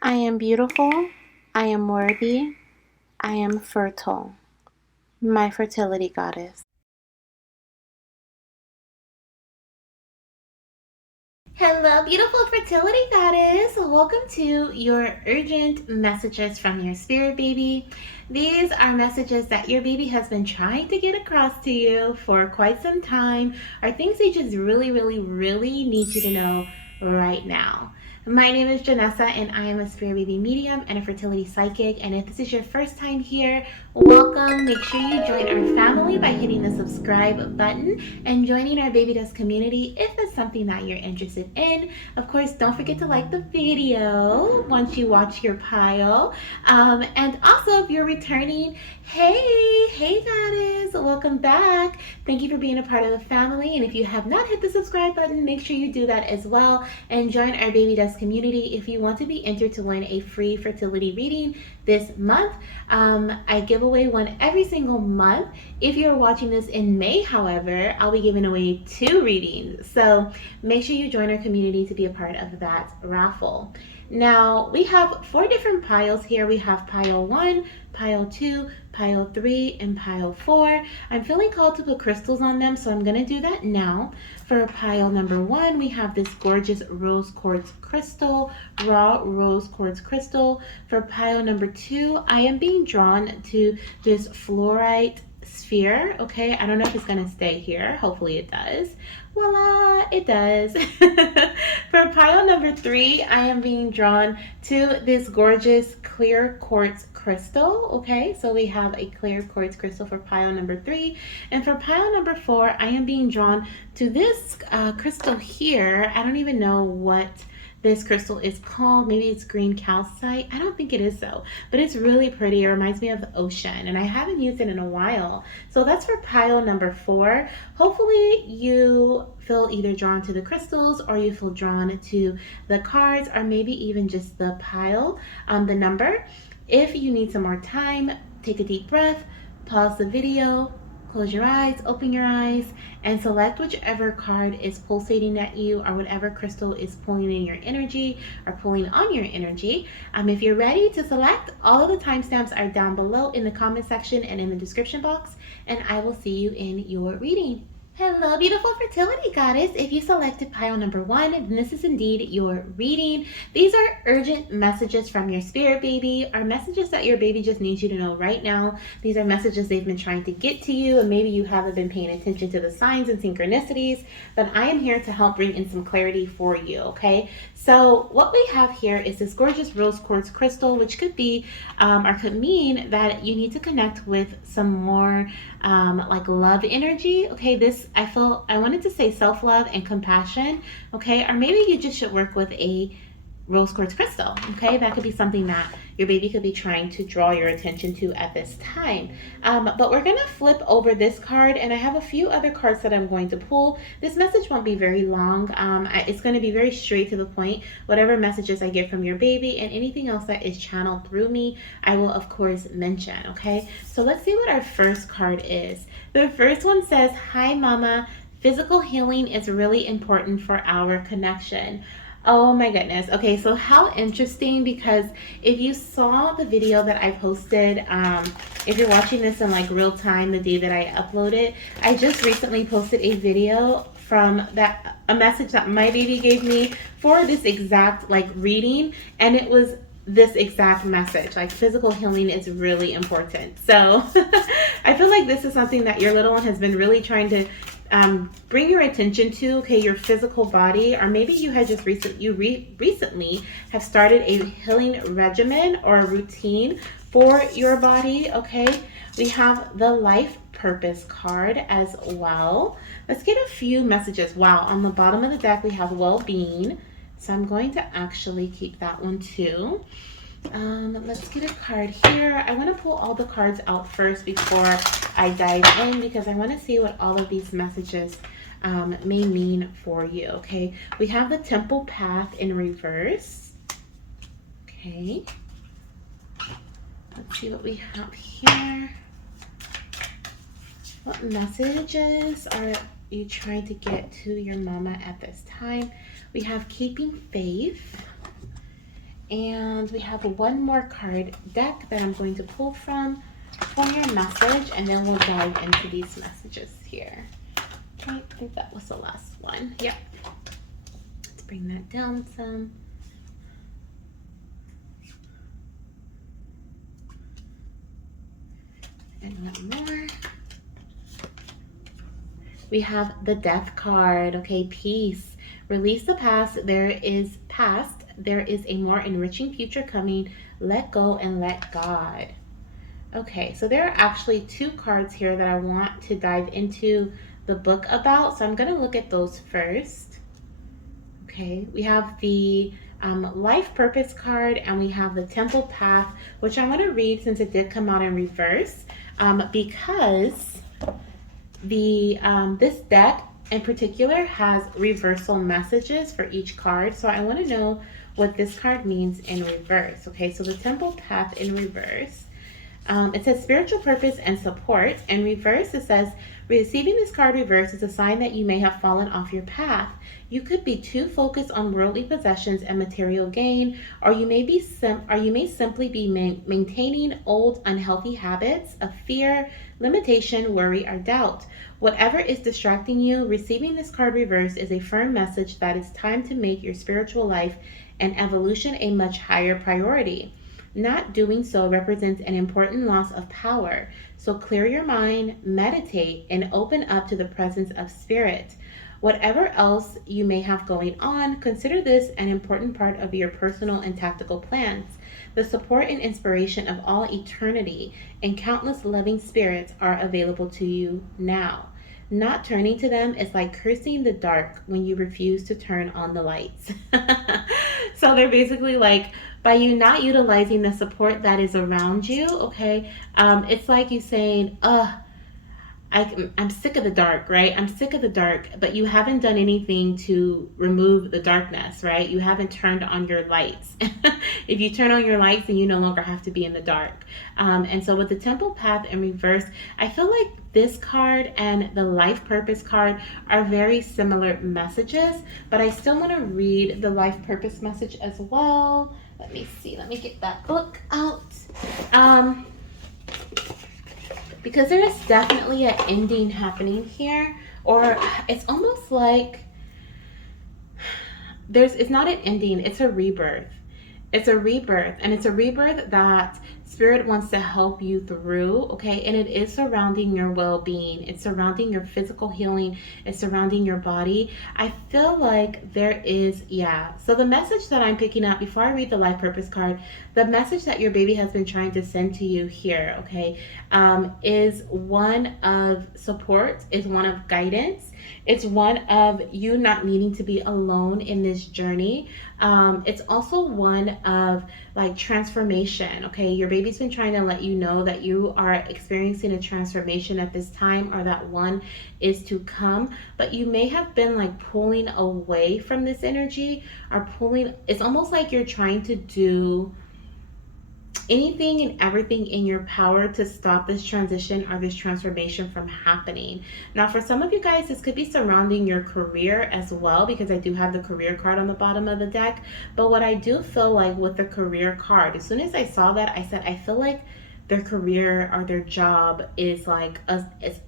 I am beautiful. I am worthy. I am fertile. My fertility goddess. Hello, beautiful fertility goddess. Welcome to your urgent messages from your spirit baby. These are messages that your baby has been trying to get across to you for quite some time, or things they just really need you to know right now. My name is Janessa, and I am a spirit baby medium and a fertility psychic. And if this is your first time here, welcome. Make sure you join our family by hitting the subscribe button and joining our Baby Dust community if it's something that you're interested in. Of course, don't forget to like the video once you watch your pile. And also, if you're returning, hey goddess, welcome back. Thank you for being a part of the family. And if you have not hit the subscribe button, make sure you do that as well. And join our Baby Dust community if you want to be entered to win a free fertility reading this month. I give away one every single month. If you're watching this in May, however, I'll be giving away 2 readings. So make sure you join our community to be a part of that raffle. Now, we have 4 different piles here. We have pile 1, pile 2, pile 3, and pile 4. I'm feeling called to put crystals on them, so I'm going to do that now. For pile number 1, we have this gorgeous rose quartz crystal, raw rose quartz crystal. For pile number 2, I am being drawn to this fluorite sphere. Okay, I don't know if it's going to stay here. Hopefully it does. Voila, it does. For pile number 3, I am being drawn to this gorgeous clear quartz crystal. Okay, so we have a clear quartz crystal for pile number 3. And for pile number 4, I am being drawn to this crystal here. I don't even know what this crystal is called. Maybe it's green calcite. I don't think it is so, but it's really pretty. It reminds me of the ocean, and I haven't used it in a while. So that's for pile number 4. Hopefully you feel either drawn to the crystals, or you feel drawn to the cards, or maybe even just the pile, the number. If you need some more time, take a deep breath, pause the video, close your eyes, open your eyes, and select whichever card is pulsating at you, or whatever crystal is pulling in your energy or pulling on your energy. If you're ready to select, all of the timestamps are down below in the comment section and in the description box, and I will see you in your reading. Hello, beautiful fertility goddess. If you selected pile number 1, then this is indeed your reading. These are urgent messages from your spirit baby, or messages that your baby just needs you to know right now. These are messages they've been trying to get to you, and maybe you haven't been paying attention to the signs and synchronicities, but I am here to help bring in some clarity for you, okay? So what we have here is this gorgeous rose quartz crystal, which could be, or could mean that you need to connect with some more like love energy. Okay, I wanted to say self-love and compassion. Okay, or maybe you just should work with a rose quartz crystal. Okay, that could be something that your baby could be trying to draw your attention to at this time. But we're gonna flip over this card, and I have a few other cards that I'm going to pull. This message won't be very long. It's going to be very straight to the point. Whatever messages I get from your baby and anything else that is channeled through me, I will of course mention. Okay, so let's see what our first card is. The first one says, "Hi mama, physical healing is really important for our connection." Oh my goodness. Okay, so how interesting, because if you saw the video that I posted, if you're watching this in like real time, the day that I uploaded, I just recently posted a video from a message that my baby gave me for this exact like reading, and it was this exact message, like physical healing is really important. So I feel like this is something that your little one has been really trying to bring your attention to. Okay, your physical body, or maybe you had just recently have started a healing regimen or a routine for your body. Okay, we have the life purpose card as well. Let's get a few messages. Wow, on the bottom of the deck we have well-being, so I'm going to actually keep that one too. Let's get a card here. I want to pull all the cards out first before I dive in, because I want to see what all of these messages may mean for you. Okay, we have the temple path in reverse. Okay, let's see what we have here. What messages are you trying to get to your mama at this time? We have keeping faith. And we have one more card deck that I'm going to pull from for your message, and then we'll dive into these messages here. I think that was the last one. Yep. Let's bring that down some. And one more. We have the Death card. Okay, peace. Release the past. There is a more enriching future coming. Let go and let God. Okay, so there are actually two cards here that I want to dive into the book about. So I'm going to look at those first. Okay, we have the life purpose card, and we have the temple path, which I'm going to read since it did come out in reverse, because this deck in particular has reversal messages for each card. So I want to know what this card means in reverse. Okay, so the temple path in reverse. It says spiritual purpose and support. In reverse, it says receiving this card reverse is a sign that you may have fallen off your path. You could be too focused on worldly possessions and material gain, or you may simply be maintaining old unhealthy habits of fear, limitation, worry, or doubt. Whatever is distracting you, receiving this card reverse is a firm message that it's time to make your spiritual life and evolution a much higher priority. Not doing so represents an important loss of power. So clear your mind, meditate, and open up to the presence of spirit. Whatever else you may have going on, consider this an important part of your personal and tactical plans. The support and inspiration of all eternity and countless loving spirits are available to you now. Not turning to them is like cursing the dark when you refuse to turn on the lights. So they're basically like, by you not utilizing the support that is around you, okay, it's like you saying, I'm sick of the dark, right? I'm sick of the dark, but you haven't done anything to remove the darkness, right? You haven't turned on your lights. If you turn on your lights, then you no longer have to be in the dark. And so with the temple path in reverse, I feel like this card and the life purpose card are very similar messages, but I still want to read the life purpose message as well. Let me see. Let me get that book out. Because there is definitely an ending happening here, or it's almost like it's not an ending, it's a rebirth. It's a rebirth, and it's a rebirth that Spirit wants to help you through, okay? And it is surrounding your well-being. It's surrounding your physical healing. It's surrounding your body. I feel like there is, So the message that I'm picking up before I read the life purpose card, the message that your baby has been trying to send to you here, okay, is one of support, is one of guidance. It's one of you not needing to be alone in this journey. It's also one of like transformation, okay? Your baby's been trying to let you know that you are experiencing a transformation at this time, or that one is to come, but you may have been like pulling away from this energy, or it's almost like you're trying to do anything and everything in your power to stop this transition or this transformation from happening. Now, for some of you guys, this could be surrounding your career as well, because I do have the career card on the bottom of the deck. But what I do feel like with the career card, as soon as I saw that, I said, I feel like their career or their job is like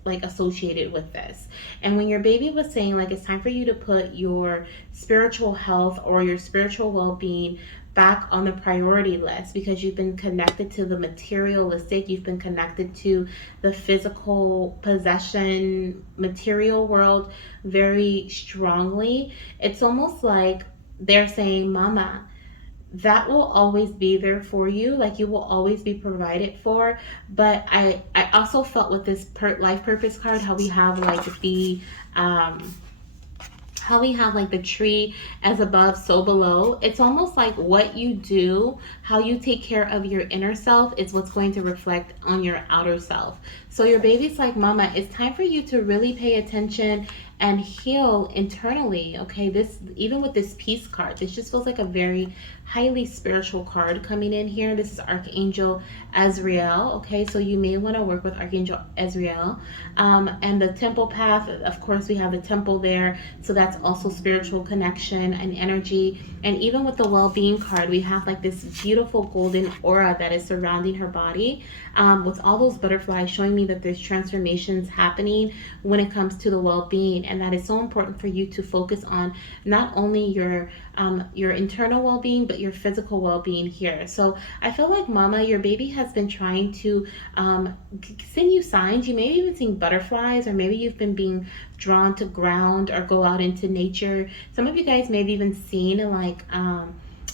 associated with this. And when your baby was saying like it's time for you to put your spiritual health or your spiritual well-being back on the priority list, because you've been connected to the materialistic, you've been connected to the physical possession material world very strongly, it's almost like they're saying, Mama, that will always be there for you, like you will always be provided for. But I also felt with this life purpose card how we have like the tree as above, so below. It's almost like what you do, how you take care of your inner self is what's going to reflect on your outer self. So your baby's like, Mama, it's time for you to really pay attention and heal internally. Okay, this, even with this peace card, this just feels like a very highly spiritual card coming in here. This is Archangel Azrael. Okay, so you may want to work with Archangel Azrael. And the temple path, of course, we have the temple there, so that's also spiritual connection and energy. And even with the well-being card, we have like this beautiful golden aura that is surrounding her body, with all those butterflies showing me that there's transformations happening when it comes to the well-being. And that is so important for you to focus on not only your internal well-being, but your physical well-being here. So I feel like, mama, your baby has been trying to send you signs. You may be even seeing butterflies, or maybe you've been being drawn to ground or go out into nature. Some of you guys may have even seen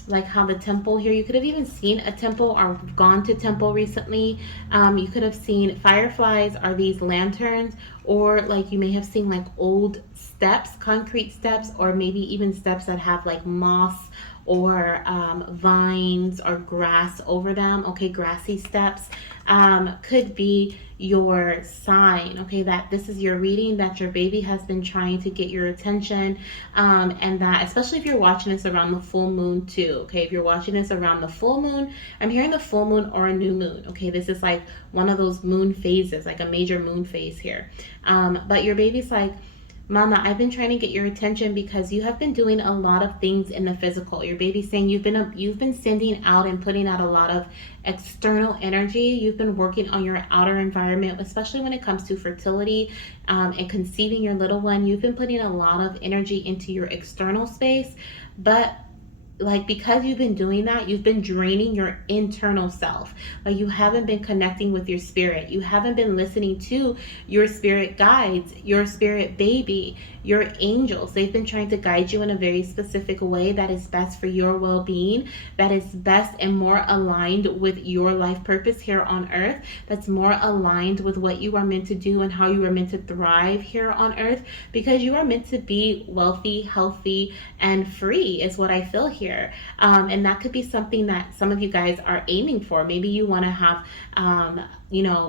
like how the temple here, you could have even seen a temple or gone to temple recently. You could have seen fireflies, are these lanterns, or like you may have seen like old steps, concrete steps, or maybe even steps that have like moss or vines or grass over them. Okay, grassy steps could be your sign, okay, that this is your reading, that your baby has been trying to get your attention, and that, especially if you're watching this around the full moon too, okay, if you're watching this around the full moon, I'm hearing the full moon or a new moon, okay, this is like one of those moon phases, like a major moon phase here, but your baby's like, Mama, I've been trying to get your attention because you have been doing a lot of things in the physical. Your baby's saying you've been sending out and putting out a lot of external energy. You've been working on your outer environment, especially when it comes to fertility, and conceiving your little one. You've been putting a lot of energy into your external space, but like, because you've been doing that, you've been draining your internal self. Like, you haven't been connecting with your spirit, you haven't been listening to your spirit guides, your spirit baby, your angels. They've been trying to guide you in a very specific way that is best for your well-being, that is best and more aligned with your life purpose here on earth, that's more aligned with what you are meant to do and how you are meant to thrive here on earth, because you are meant to be wealthy, healthy, and free is what I feel here. And that could be something that some of you guys are aiming for. Maybe you want to have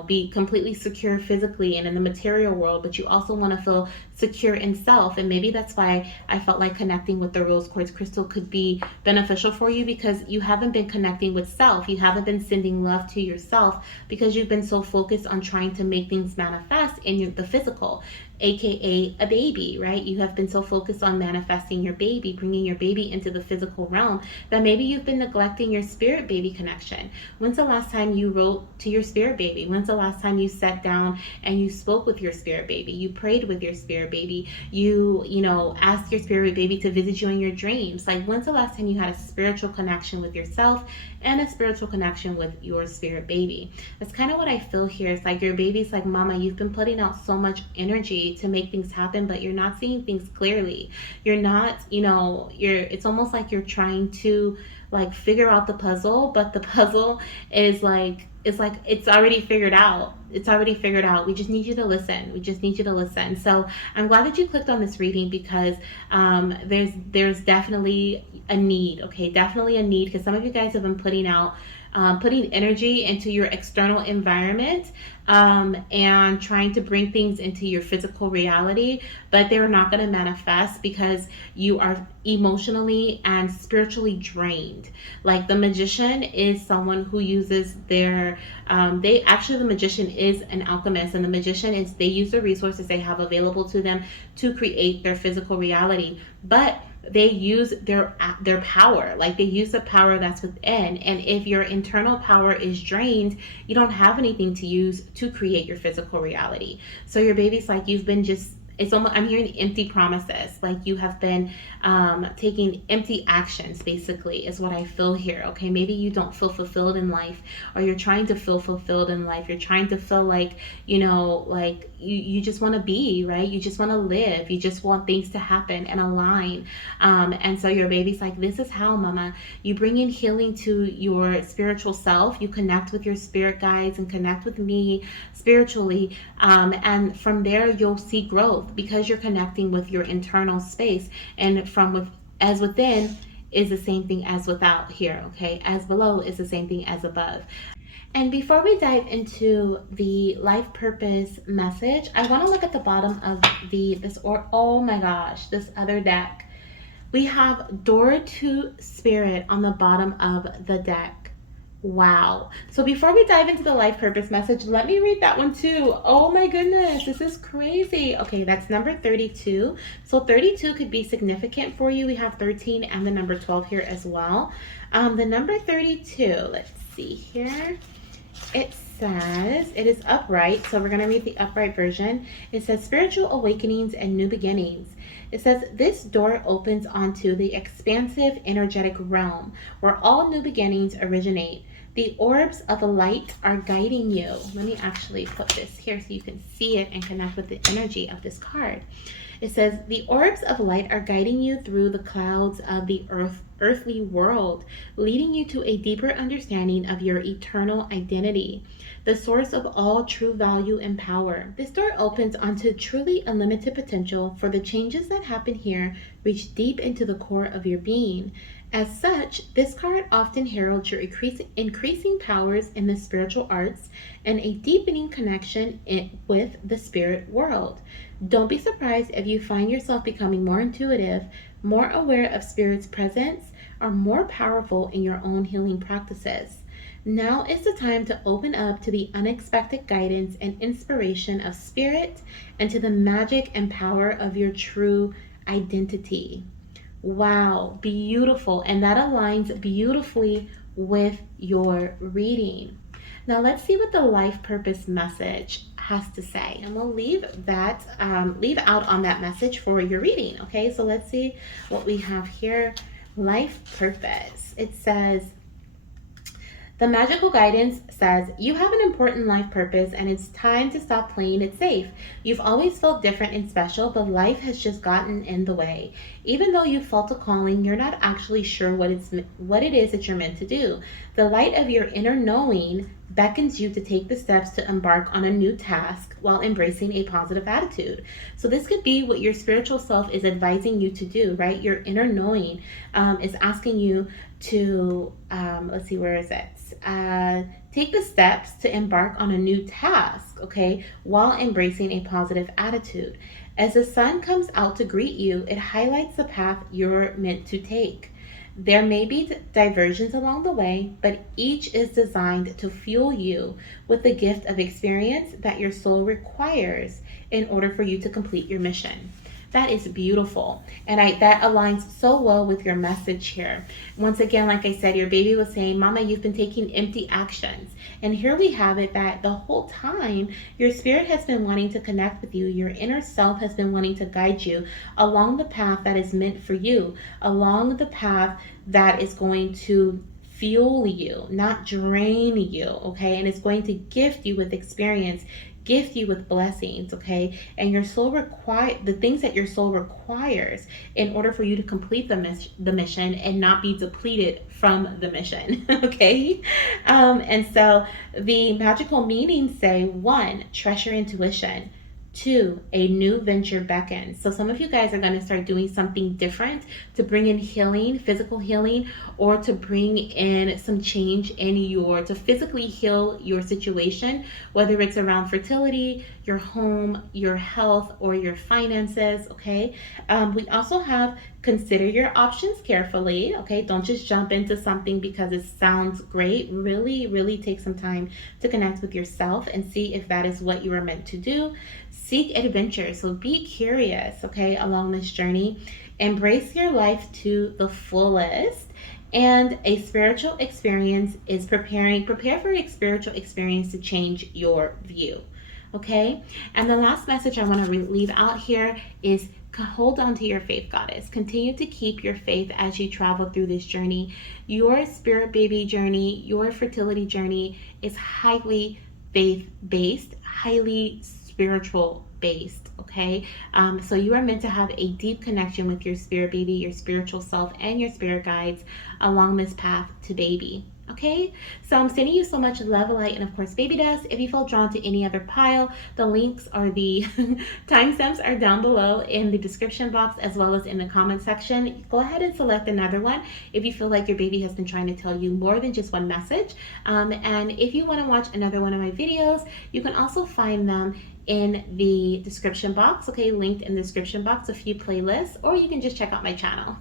be completely secure physically and in the material world, but you also want to feel secure in self. And maybe that's why I felt like connecting with the rose quartz crystal could be beneficial for you, because you haven't been connecting with self. You haven't been sending love to yourself because you've been so focused on trying to make things manifest in the physical, aka a baby, right? You have been so focused on manifesting your baby, bringing your baby into the physical realm, that maybe you've been neglecting your spirit baby connection. When's the last time you wrote to your spirit baby? When's the last time you sat down and you spoke with your spirit baby? You prayed with your spirit baby. You asked your spirit baby to visit you in your dreams. Like, when's the last time you had a spiritual connection with yourself and a spiritual connection with your spirit baby? That's kind of what I feel here. It's like your baby's like, Mama, you've been putting out so much energy to make things happen, but you're not seeing things clearly. You're not, it's almost like you're trying to like figure out the puzzle, but the puzzle is like, it's already figured out. It's already figured out. We just need you to listen. We just need you to listen. So I'm glad that you clicked on this reading, because there's definitely a need. Okay, definitely a need, because some of you guys have been putting energy into your external environment, and trying to bring things into your physical reality, but they're not going to manifest because you are emotionally and spiritually drained. Like, the magician is someone who uses their the magician is an alchemist, and the magician is, they use the resources they have available to them to create their physical reality, but they use their power, like they use the power that's within. And if your internal power is drained, you don't have anything to use to create your physical reality. So your baby's like, you've been just, it's almost, I'm hearing empty promises. Like, you have been taking empty actions, basically, is what I feel here. Okay, maybe you don't feel fulfilled in life, or you're trying to feel fulfilled in life. You're trying to feel like, like you just want to be, right? You just want to live. You just want things to happen and align. And so your baby's like, this is how, Mama, you bring in healing to your spiritual self. You connect with your spirit guides and connect with me spiritually. And from there, you'll see growth, because you're connecting with your internal space, and as within is the same thing as without here. Okay, as below is the same thing as above. And before we dive into the life purpose message, I want to look at the bottom of oh my gosh, this other deck. We have Door to Spirit on the bottom of the deck. Wow. So before we dive into the life purpose message, let me read that one too. Oh my goodness, this is crazy. Okay, that's number 32. So 32 could be significant for you. We have 13 and the number 12 here as well. The number 32, let's see here. It says, it is upright. So we're going to read the upright version. It says spiritual awakenings and new beginnings. It says this door opens onto the expansive energetic realm where all new beginnings originate. The orbs of light are guiding you. Let me actually put this here so you can see it and connect with the energy of this card. It says, the orbs of light are guiding you through the clouds of the earthly world, leading you to a deeper understanding of your eternal identity, the source of all true value and power. This door opens onto truly unlimited potential, for the changes that happen here reach deep into the core of your being. As such, this card often heralds your increasing powers in the spiritual arts and a deepening connection with the spirit world. Don't be surprised if you find yourself becoming more intuitive, more aware of spirit's presence, or more powerful in your own healing practices. Now is the time to open up to the unexpected guidance and inspiration of spirit and to the magic and power of your true identity. Wow, beautiful. And that aligns beautifully with your reading. Now let's see what the life purpose message has to say. And we'll leave out on that message for your reading. Okay, so let's see what we have here. Life purpose. It says, the magical guidance says, you have an important life purpose and it's time to stop playing it safe. You've always felt different and special, but life has just gotten in the way. Even though you felt a calling, you're not actually sure what it is that you're meant to do. The light of your inner knowing beckons you to take the steps to embark on a new task while embracing a positive attitude. So this could be what your spiritual self is advising you to do, right? Your inner knowing is asking you to, let's see, where is it? Take the steps to embark on a new task, okay, while embracing a positive attitude. As the sun comes out to greet you, it highlights the path you're meant to take. There may be diversions along the way, but each is designed to fuel you with the gift of experience that your soul requires in order for you to complete your mission. That is beautiful. And that aligns so well with your message here. Once again, like I said, your baby was saying, Mama, you've been taking empty actions. And here we have it that the whole time your spirit has been wanting to connect with you. Your inner self has been wanting to guide you along the path that is meant for you, along the path that is going to fuel you, not drain you, okay? And it's going to gift you with experience, gift you with blessings, okay? And your soul the things that your soul requires in order for you to complete the mission and not be depleted from the mission, okay? And so the magical meanings say, 1, treasure intuition. 2, a new venture beckons. So some of you guys are going to start doing something different to bring in healing, physical healing, or to bring in some change to physically heal your situation, whether it's around fertility, your home, your health, or your finances, okay? We also have consider your options carefully, okay? Don't just jump into something because it sounds great. Really, really take some time to connect with yourself and see if that is what you are meant to do. Seek adventure. So be curious, okay, along this journey. Embrace your life to the fullest. And a spiritual experience is prepare for a spiritual experience to change your view. Okay? And the last message I want to leave out here is hold on to your faith, goddess. Continue to keep your faith as you travel through this journey. Your spirit baby journey, your fertility journey is highly faith-based, highly spiritual based, okay? So you are meant to have a deep connection with your spirit baby, your spiritual self, and your spirit guides along this path to baby. Okay, so I'm sending you so much love, light, and of course, baby dust. If you feel drawn to any other pile, the links or the timestamps are down below in the description box as well as in the comment section. Go ahead and select another one if you feel like your baby has been trying to tell you more than just one message. And if you want to watch another one of my videos, you can also find them in the description box, okay, linked in the description box, a few playlists, or you can just check out my channel.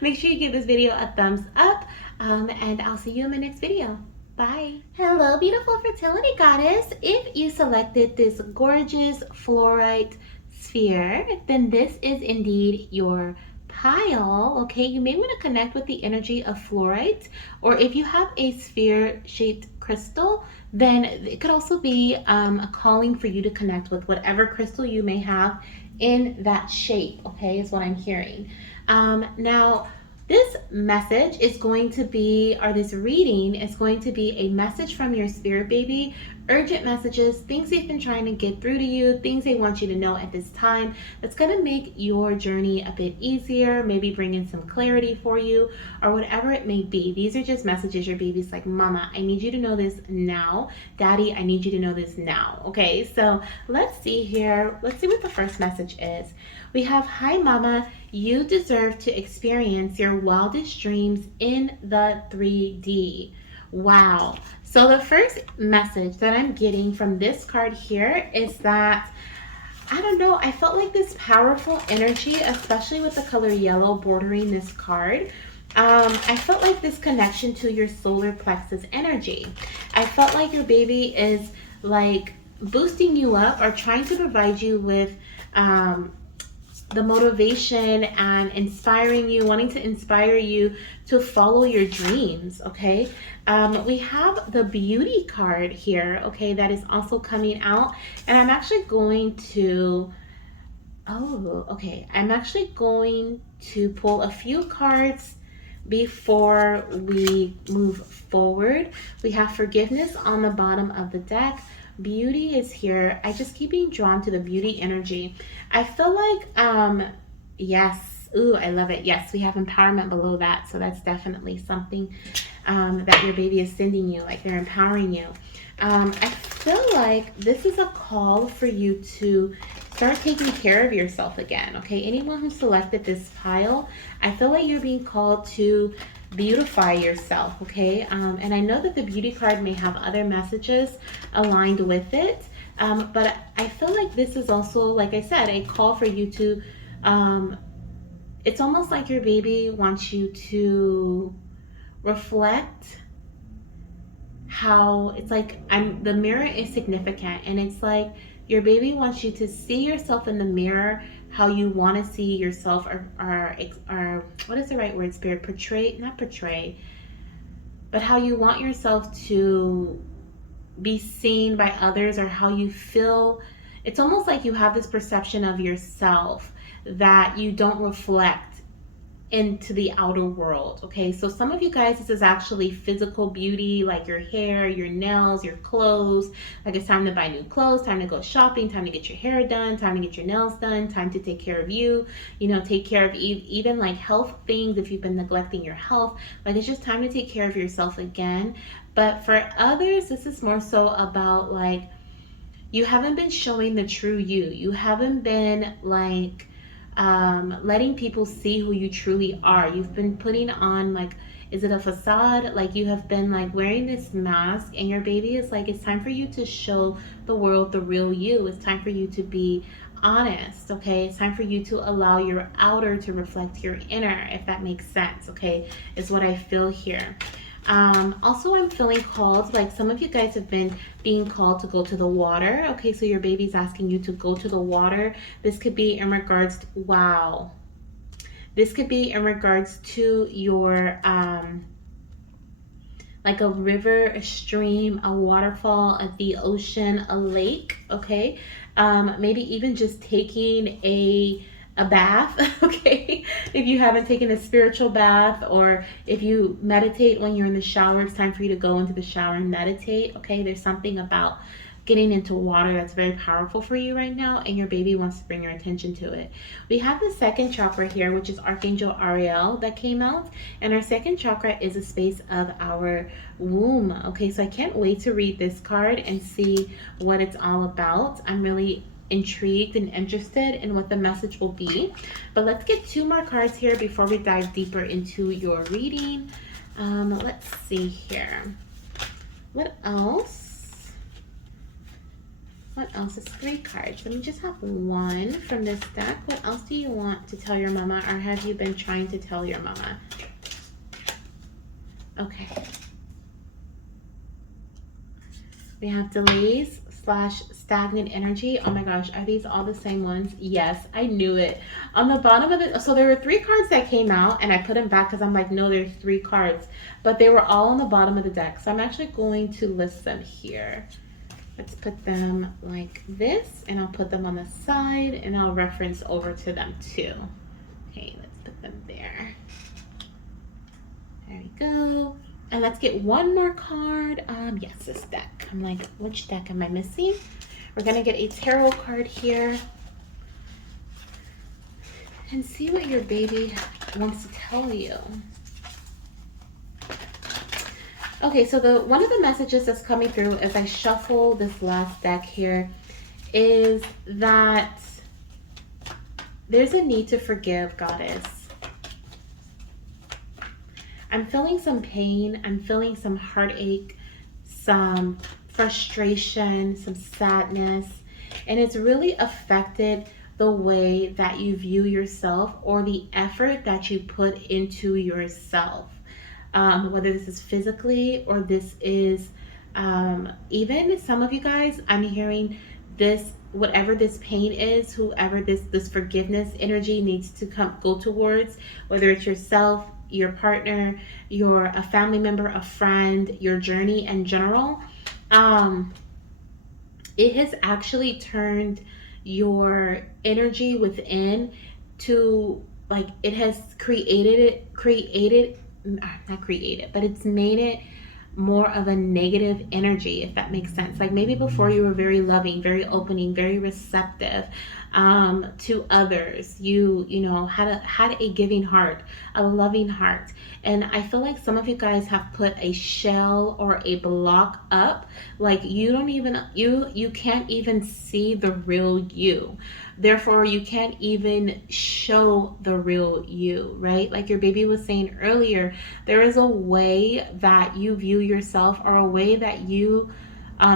Make sure you give this video a thumbs up, and I'll see you in my next video. Bye. Hello, beautiful fertility goddess. If you selected this gorgeous fluorite sphere, then this is indeed your pile. Okay, you may want to connect with the energy of fluorite, or if you have a sphere shaped crystal, then it could also be a calling for you to connect with whatever crystal you may have in that shape. Okay, is what I'm hearing. Now, this message is going to be, or this reading is going to be a message from your spirit baby, urgent messages, things they've been trying to get through to you, things they want you to know at this time that's going to make your journey a bit easier, maybe bring in some clarity for you, or whatever it may be. These are just messages your baby's like, Mama, I need you to know this now. Daddy, I need you to know this now. Okay, so let's see here. Let's see what the first message is. We have, Hi Mama, you deserve to experience your wildest dreams in the 3D. Wow. So the first message that I'm getting from this card here is that, I don't know, I felt like this powerful energy, especially with the color yellow bordering this card. I felt like this connection to your solar plexus energy. I felt like your baby is like boosting you up or trying to provide you with the motivation and inspiring you, wanting to inspire you to follow your dreams. Okay, we have the beauty card here, okay, that is also coming out, and I'm actually going to I'm actually going to pull a few cards before we move forward. We have forgiveness on the bottom of the deck. Beauty is here. I just keep being drawn to the beauty energy. I feel like, yes. Ooh, I love it. Yes, we have empowerment below that. So that's definitely something that your baby is sending you, like they're empowering you. I feel like this is a call for you to start taking care of yourself again. Okay, anyone who selected this pile, I feel like you're being called to beautify yourself. Okay, and I know that the beauty card may have other messages aligned with it, but I feel like this is also, like I said, a call for you to it's almost like your baby wants you to reflect how it's like the mirror is significant, and it's like your baby wants you to see yourself in the mirror how you want to see yourself, or what is the right word, Spirit? Not portray, but how you want yourself to be seen by others, or how you feel. It's almost like you have this perception of yourself that you don't reflect into the outer world. Okay, so some of you guys, this is actually physical beauty, like your hair, your nails, your clothes. Like it's time to buy new clothes, time to go shopping, time to get your hair done, time to get your nails done, time to take care of you, take care of even like health things. If you've been neglecting your health, like it's just time to take care of yourself again. But for others, this is more so about like you haven't been showing the true you haven't been like letting people see who you truly are. You've been putting on, like, is it a facade? Like you have been like wearing this mask, and your baby is like, it's time for you to show the world the real you. It's time for you to be honest. Okay, it's time for you to allow your outer to reflect your inner, if that makes sense. Okay, is what I feel here. Also, I'm feeling called, like some of you guys have been being called to go to the water. Okay, so your baby's asking you to go to the water. This could be in regards to, wow. This could be in regards to your, like a river, a stream, a waterfall, the ocean, a lake. Okay, maybe even just taking a bath. Okay, if you haven't taken a spiritual bath, or if you meditate when you're in the shower, it's time for you to go into the shower and meditate. Okay, there's something about getting into water that's very powerful for you right now, and your baby wants to bring your attention to it. We have the second chakra here, which is Archangel Ariel that came out, and our second chakra is a space of our womb. Okay, so I can't wait to read this card and see what it's all about. I'm really intrigued and interested in what the message will be. But let's get 2 more cards here before we dive deeper into your reading. Let's see here. What else? What else is 3 cards? Let me just have 1 from this deck. What else do you want to tell your mama, or have you been trying to tell your mama? Okay. We have delays / stagnant energy. Oh my gosh, are these all the same ones? Yes, I knew it. On the bottom of it, so there were 3 cards that came out, and I put them back because I'm like, no, there's 3 cards. But they were all on the bottom of the deck. So I'm actually going to list them here. Let's put them like this, and I'll put them on the side, and I'll reference over to them too. Okay, let's put them there. There we go. And let's get 1 more card. Yes, this deck. I'm like, which deck am I missing? We're gonna get a tarot card here and see what your baby wants to tell you. Okay, so one of the messages that's coming through as I shuffle this last deck here is that there's a need to forgive, Goddess. I'm feeling some pain, I'm feeling some heartache, some frustration, some sadness, and it's really affected the way that you view yourself or the effort that you put into yourself. Whether this is physically or this is even some of you guys, I'm hearing this, whatever this pain is, whoever this forgiveness energy needs to go towards, whether it's yourself, your partner, a family member, a friend, your journey in general, it has actually turned your energy within to, like, it has it's made it more of a negative energy, if that makes sense. Like maybe before you were very loving, very opening, very receptive to others. You know, had a giving heart, a loving heart. And I feel like some of you guys have put a shell or a block up, like you can't even see the real you. Therefore, you can't even show the real you, right? Like your baby was saying earlier, there is a way that you view yourself, or a way that you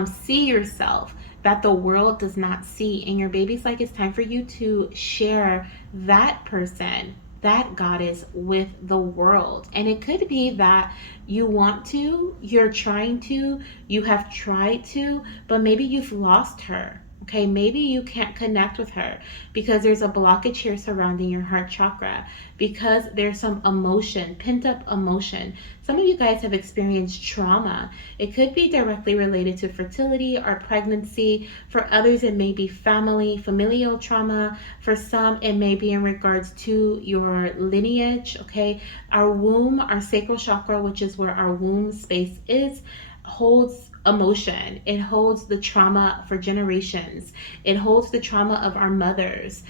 see yourself that the world does not see. And your baby's like, it's time for you to share that person, that goddess, with the world. And it could be that you want to, you're trying to, you have tried to, but maybe you've lost her. Okay, maybe you can't connect with her because there's a blockage here surrounding your heart chakra, because there's some emotion, pent up emotion. Some of you guys have experienced trauma. It could be directly related to fertility or pregnancy. For others, it may be familial trauma. For some, it may be in regards to your lineage. Okay, our womb, our sacral chakra, which is where our womb space is, holds emotion. It holds the trauma for generations. It holds the trauma of our mothers.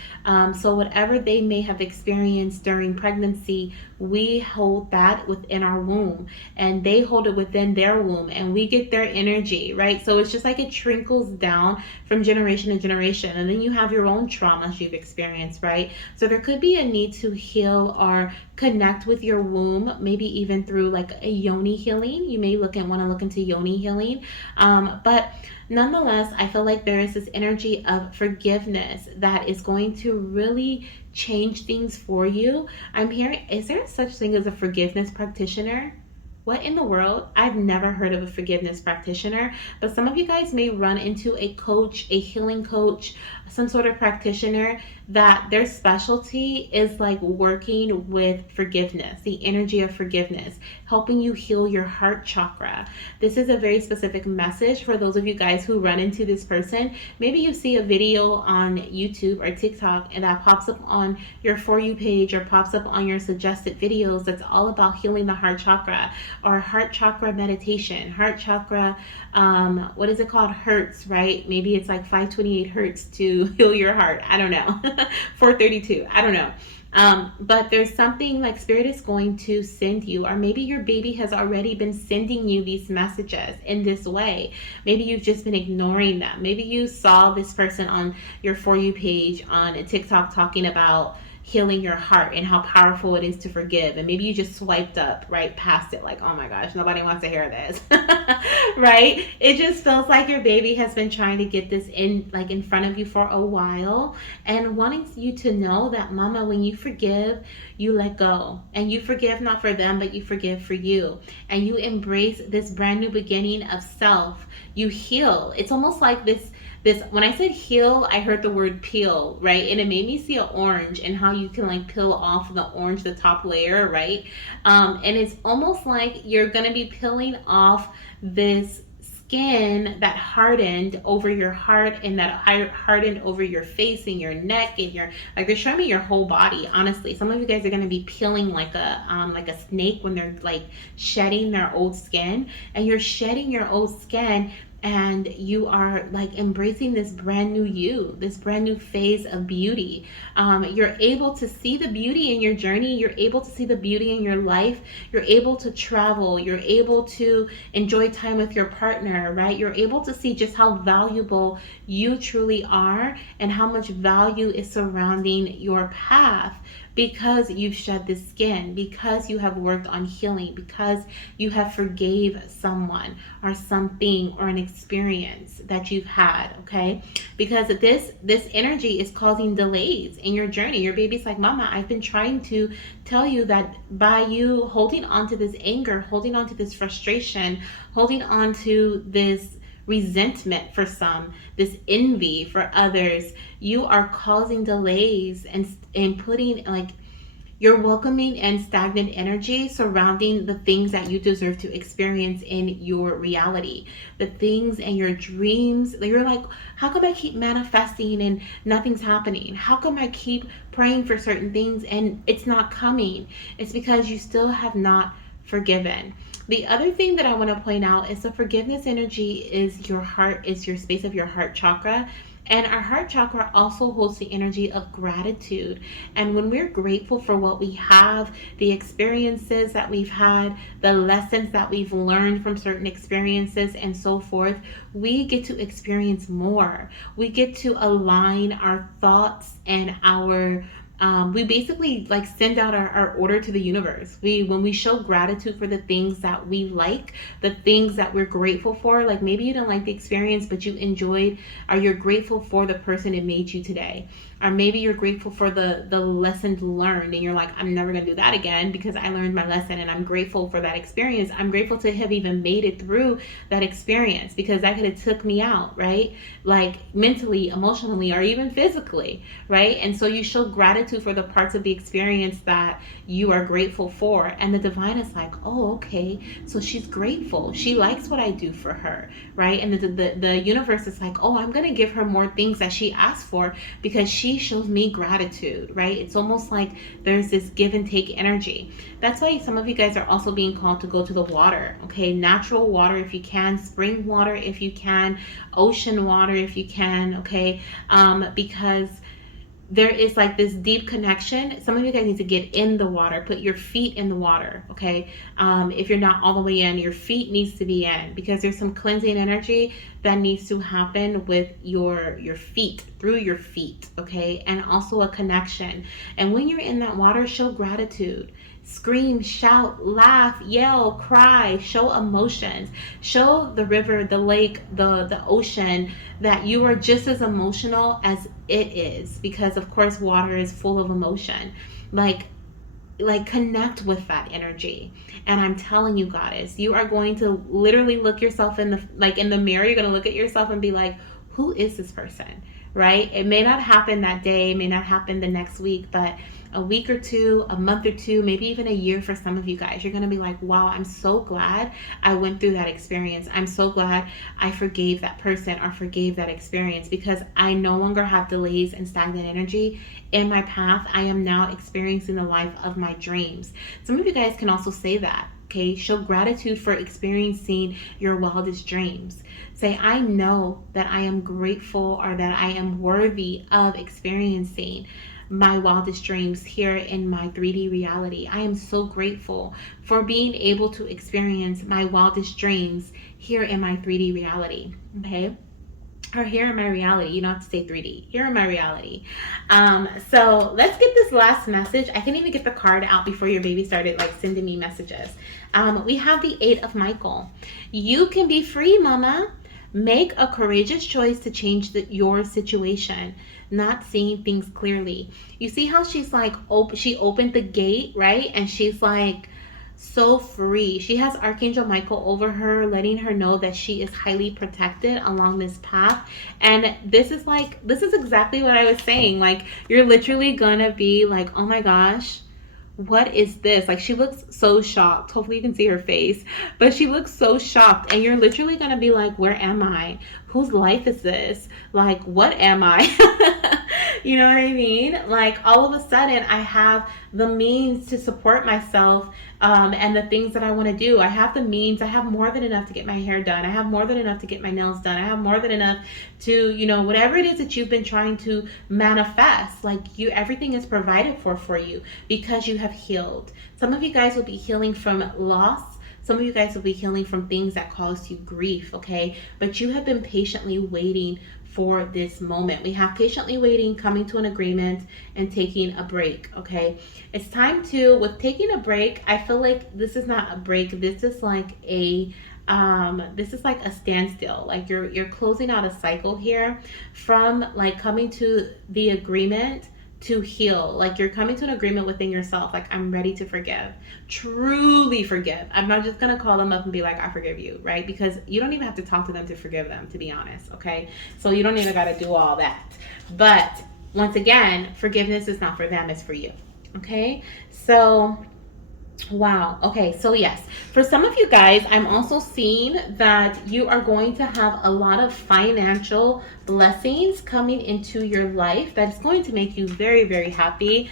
So whatever they may have experienced during pregnancy, we hold that within our womb, and they hold it within their womb, and we get their energy, right? So it's just like it trickles down from generation to generation, and then you have your own traumas you've experienced, right? So there could be a need to heal or connect with your womb, maybe even through like a yoni healing. You may want to look into yoni healing, but nonetheless, I feel like there is this energy of forgiveness that is going to really change things for you. I'm hearing, is there such thing as a forgiveness practitioner? What in the world? I've never heard of a forgiveness practitioner, but some of you guys may run into a coach, a healing coach, some sort of practitioner that their specialty is like working with forgiveness, the energy of forgiveness, helping you heal your heart chakra. This is a very specific message for those of you guys who run into this person. Maybe you see a video on YouTube or TikTok and that pops up on your For You page or pops up on your suggested videos that's all about healing the heart chakra, or heart chakra meditation, heart chakra, what is it called? Hertz, right? Maybe it's like 528 hertz to heal your heart. I don't know. 432. I don't know. But there's something like Spirit is going to send you, or maybe your baby has already been sending you these messages in this way. Maybe you've just been ignoring them. Maybe you saw this person on your For You page on TikTok talking about healing your heart and how powerful it is to forgive, and maybe you just swiped up right past it, like, oh my gosh, nobody wants to hear this. Right? It just feels like your baby has been trying to get this in front of you for a while, and wanting you to know that, mama, when you forgive, you let go, and you forgive not for them, but you forgive for you, and you embrace this brand new beginning of self. You heal. It's almost like this, when I said heal, I heard the word peel, right? And it made me see an orange and how you can like peel off the orange, the top layer, right? And it's almost like you're gonna be peeling off this skin that hardened over your heart, and that hardened over your face and your neck and your, like, they're showing me your whole body. Honestly, some of you guys are going to be peeling like a snake when they're like shedding their old skin, and you're shedding your old skin, and you are like embracing this brand new you, this brand new phase of beauty. You're able to see the beauty in your journey. You're able to see the beauty in your life. You're able to travel. You're able to enjoy time with your partner, right? You're able to see just how valuable you truly are, and how much value is surrounding your path, because you've shed the skin, because you have worked on healing, because you have forgave someone or something or an experience that you've had, okay? Because this energy is causing delays in your journey. Your baby's like, mama, I've been trying to tell you that by you holding on to this anger, holding on to this frustration, holding on to this resentment for some, this envy for others, you are causing delays and putting like, you're welcoming and stagnant energy surrounding the things that you deserve to experience in your reality, the things and your dreams. You're like, how come I keep manifesting and nothing's happening? How come I keep praying for certain things and it's not coming? It's because you still have not forgiven. The other thing that I want to point out is the forgiveness energy is your heart, is your space of your heart chakra. And our heart chakra also holds the energy of gratitude. And when we're grateful for what we have, the experiences that we've had, the lessons that we've learned from certain experiences, and so forth, we get to experience more. We get to align our thoughts and our we basically like send out our order to the universe. When we show gratitude for the things that we like, the things that we're grateful for, like maybe you didn't like the experience but you enjoyed, or you're grateful for the person it made you today, or maybe you're grateful for the lessons learned and you're like, I'm never gonna do that again because I learned my lesson, and I'm grateful for that experience. I'm grateful to have even made it through that experience, because that could have took me out, right? Like mentally, emotionally, or even physically, right? And so you show gratitude for the parts of the experience that you are grateful for, and the divine is like, oh, okay, so she's grateful, she likes what I do for her, right? And the universe is like, oh, I'm gonna give her more things that she asked for because she shows me gratitude, right? It's almost like there's this give and take energy. That's why some of you guys are also being called to go to the water, okay? Natural water if you can, spring water if you can, ocean water if you can, okay? Because there is like this deep connection. Some of you guys need to get in the water, put your feet in the water, okay? If you're not all the way in, your feet needs to be in, because there's some cleansing energy that needs to happen with your feet, through your feet, okay? And also a connection. And when you're in that water, show gratitude. Scream, shout, laugh, yell, cry, show emotions. Show the river, the lake, the ocean that you are just as emotional as it is, because of course water is full of emotion. Like connect with that energy. And I'm telling you, goddess, you are going to literally look yourself in the mirror. You're going to look at yourself and be like, who is this person? right? It may not happen that day, it may not happen the next week, but a week or two, a month or two, maybe even a year for some of you guys, you're going to be like, wow, I'm so glad I went through that experience. I'm so glad I forgave that person or forgave that experience, because I no longer have delays and stagnant energy in my path. I am now experiencing the life of my dreams. Some of you guys can also say that. Okay, show gratitude for experiencing your wildest dreams. Say, I know that I am grateful, or that I am worthy of experiencing my wildest dreams here in my 3D reality. I am so grateful for being able to experience my wildest dreams here in my 3D reality. Okay, or here in my reality. You don't have to say 3D. Here in my reality. So let's get this last message. I can even get the card out before your baby started like sending me messages. We have the 8 of Michael. You can be free, mama. Make a courageous choice to change your situation. Not seeing things clearly. You see how she's like, she opened the gate, right? And she's like, so free. She has Archangel Michael over her, letting her know that she is highly protected along this path. And this is exactly what I was saying. Like, you're literally gonna be like, oh my gosh, what is this? Like, she looks so shocked. Hopefully you can see her face, but she looks so shocked, and you're literally gonna be like, where am I? Whose life is this? Like, what am I? You know what I mean? Like, all of a sudden I have the means to support myself, and the things that I want to do. I have the means. I have more than enough to get my hair done. I have more than enough to get my nails done. I have more than enough to, whatever it is that you've been trying to manifest, like, everything is provided for you, because you have healed. Some of you guys will be healing from loss. Some of you guys will be healing from things that caused you grief, okay? But you have been patiently waiting for this moment. We have patiently waiting, coming to an agreement, and taking a break, okay? It's time to, with taking a break, I feel like this is not a break. This is like a standstill. Like, you're closing out a cycle here from like coming to the agreement to heal. Like, you're coming to an agreement within yourself. Like, I'm ready to forgive, truly forgive. I'm not just gonna call them up and be like, I forgive you, right? Because you don't even have to talk to them to forgive them, to be honest, okay? So you don't even gotta do all that. But once again, forgiveness is not for them, it's for you, okay? So wow. Okay. So yes, for some of you guys, I'm also seeing that you are going to have a lot of financial blessings coming into your life that's going to make you very, very happy.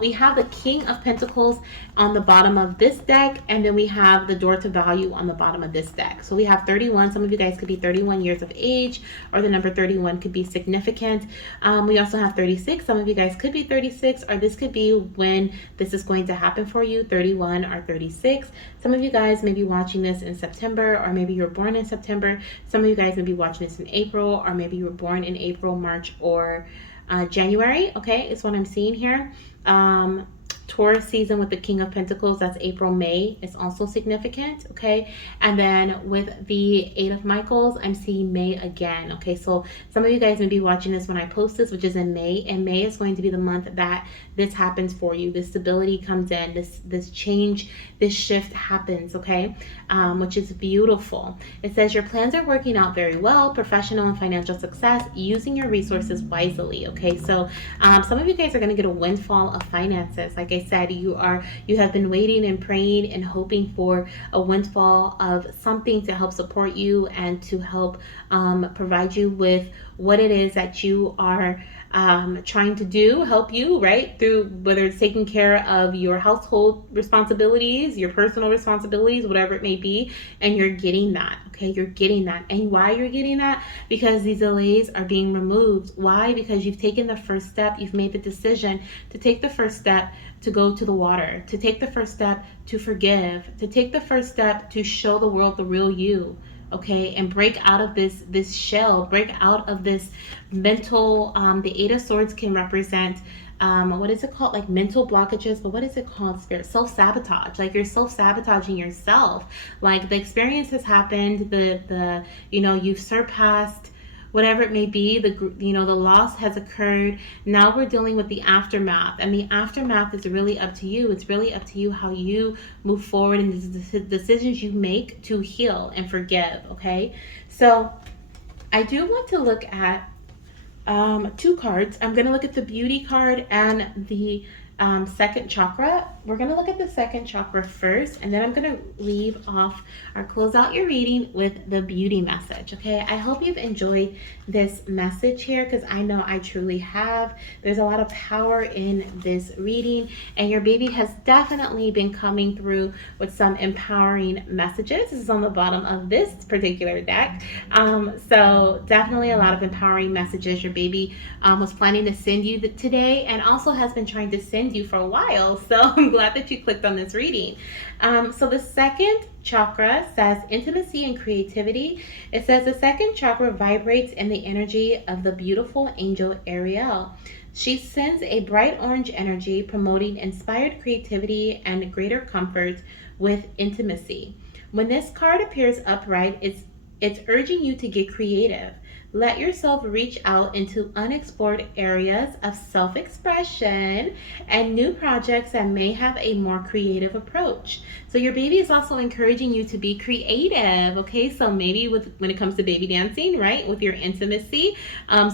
We have the King of Pentacles on the bottom of this deck, and then we have the Door to Value on the bottom of this deck. So we have 31. Some of you guys could be 31 years of age, or the number 31 could be significant. We also have 36. Some of you guys could be 36, or this could be when this is going to happen for you, 31 or 36. Some of you guys may be watching this in September, or maybe you're born in September. Some of you guys may be watching this in April, or maybe you were born in April, March, or January. Okay, is what I'm seeing here. Taurus season with the King of Pentacles, that's April, May, is also significant, okay? And then with the 8 of Michaels, I'm seeing May again, okay? So some of you guys may be watching this when I post this, which is in May, and May is going to be the month that this happens for you. This stability comes in, this change, this shift happens, okay? Which is beautiful. It says your plans are working out very well, professional and financial success, using your resources wisely, okay? So some of you guys are going to get a windfall of finances. Like I said, you have been waiting and praying and hoping for a windfall of something to help support you and to help provide you with what it is that you are trying to do, help you, right? Through whether it's taking care of your household responsibilities, your personal responsibilities, whatever it may be, and you're getting that, okay? You're getting that. And why you're getting that? Because these delays are being removed. Why? Because you've taken the first step. You've made the decision to take the first step to go to the water, to take the first step to forgive, to take the first step to show the world the real you. Okay, and break out of this shell, break out of this mental, the 8 of Swords can represent, what is it called? Like mental blockages, but what is it called? Spirit, self-sabotage. Like, you're self-sabotaging yourself. Like, the experience has happened, you've surpassed whatever it may be, the loss has occurred. Now we're dealing with the aftermath, and the aftermath is really up to you. It's really up to you how you move forward and the decisions you make to heal and forgive, okay? So I do want to look at two cards. I'm going to look at the beauty card and the second chakra. We're going to look at the second chakra first, and then I'm going to leave off or close out your reading with the beauty message. Okay, I hope you've enjoyed this message here, because I know I truly have. There's a lot of power in this reading, and your baby has definitely been coming through with some empowering messages. This is on the bottom of this particular deck. So definitely a lot of empowering messages. Your baby was planning to send you today, and also has been trying to send you for a while. So I'm glad that you clicked on this reading. So the second chakra says intimacy and creativity. It says the second chakra vibrates in the energy of the beautiful angel Ariel. She sends a bright orange energy promoting inspired creativity and greater comfort with intimacy. When this card appears upright, it's urging you to get creative. Let yourself reach out into unexplored areas of self-expression and new projects that may have a more creative approach. So your baby is also encouraging you to be creative, okay? So maybe when it comes to baby dancing, right? With your intimacy,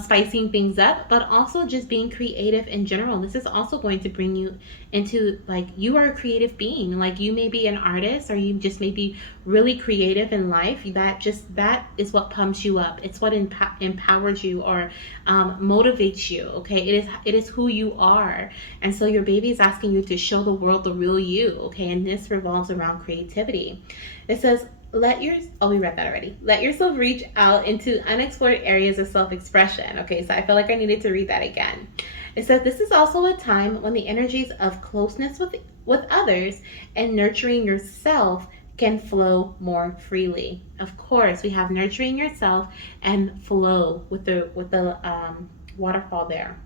spicing things up, but also just being creative in general. This is also going to bring you into, like, you are a creative being. Like, you may be an artist, or you just may be really creative in life. That is what pumps you up. It's what empowers you, or motivates you. Okay, it is who you are. And so your baby is asking you to show the world the real you. Okay, and this revolves around creativity. It says, we read that already. Let yourself reach out into unexplored areas of self-expression. Okay, so I feel like I needed to read that again. It says this is also a time when the energies of closeness with others and nurturing yourself can flow more freely. Of course, we have nurturing yourself and flow with the waterfall there.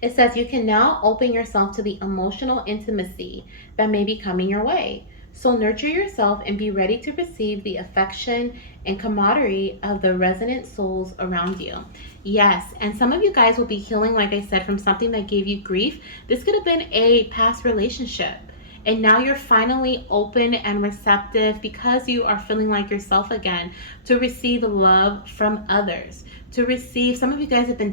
It says you can now open yourself to the emotional intimacy that may be coming your way. So nurture yourself and be ready to receive the affection and camaraderie of the resonant souls around you. Yes, and some of you guys will be healing, like I said, from something that gave you grief. This could have been a past relationship. And now you're finally open and receptive, because you are feeling like yourself again, to receive love from others. To receive, some of you guys have been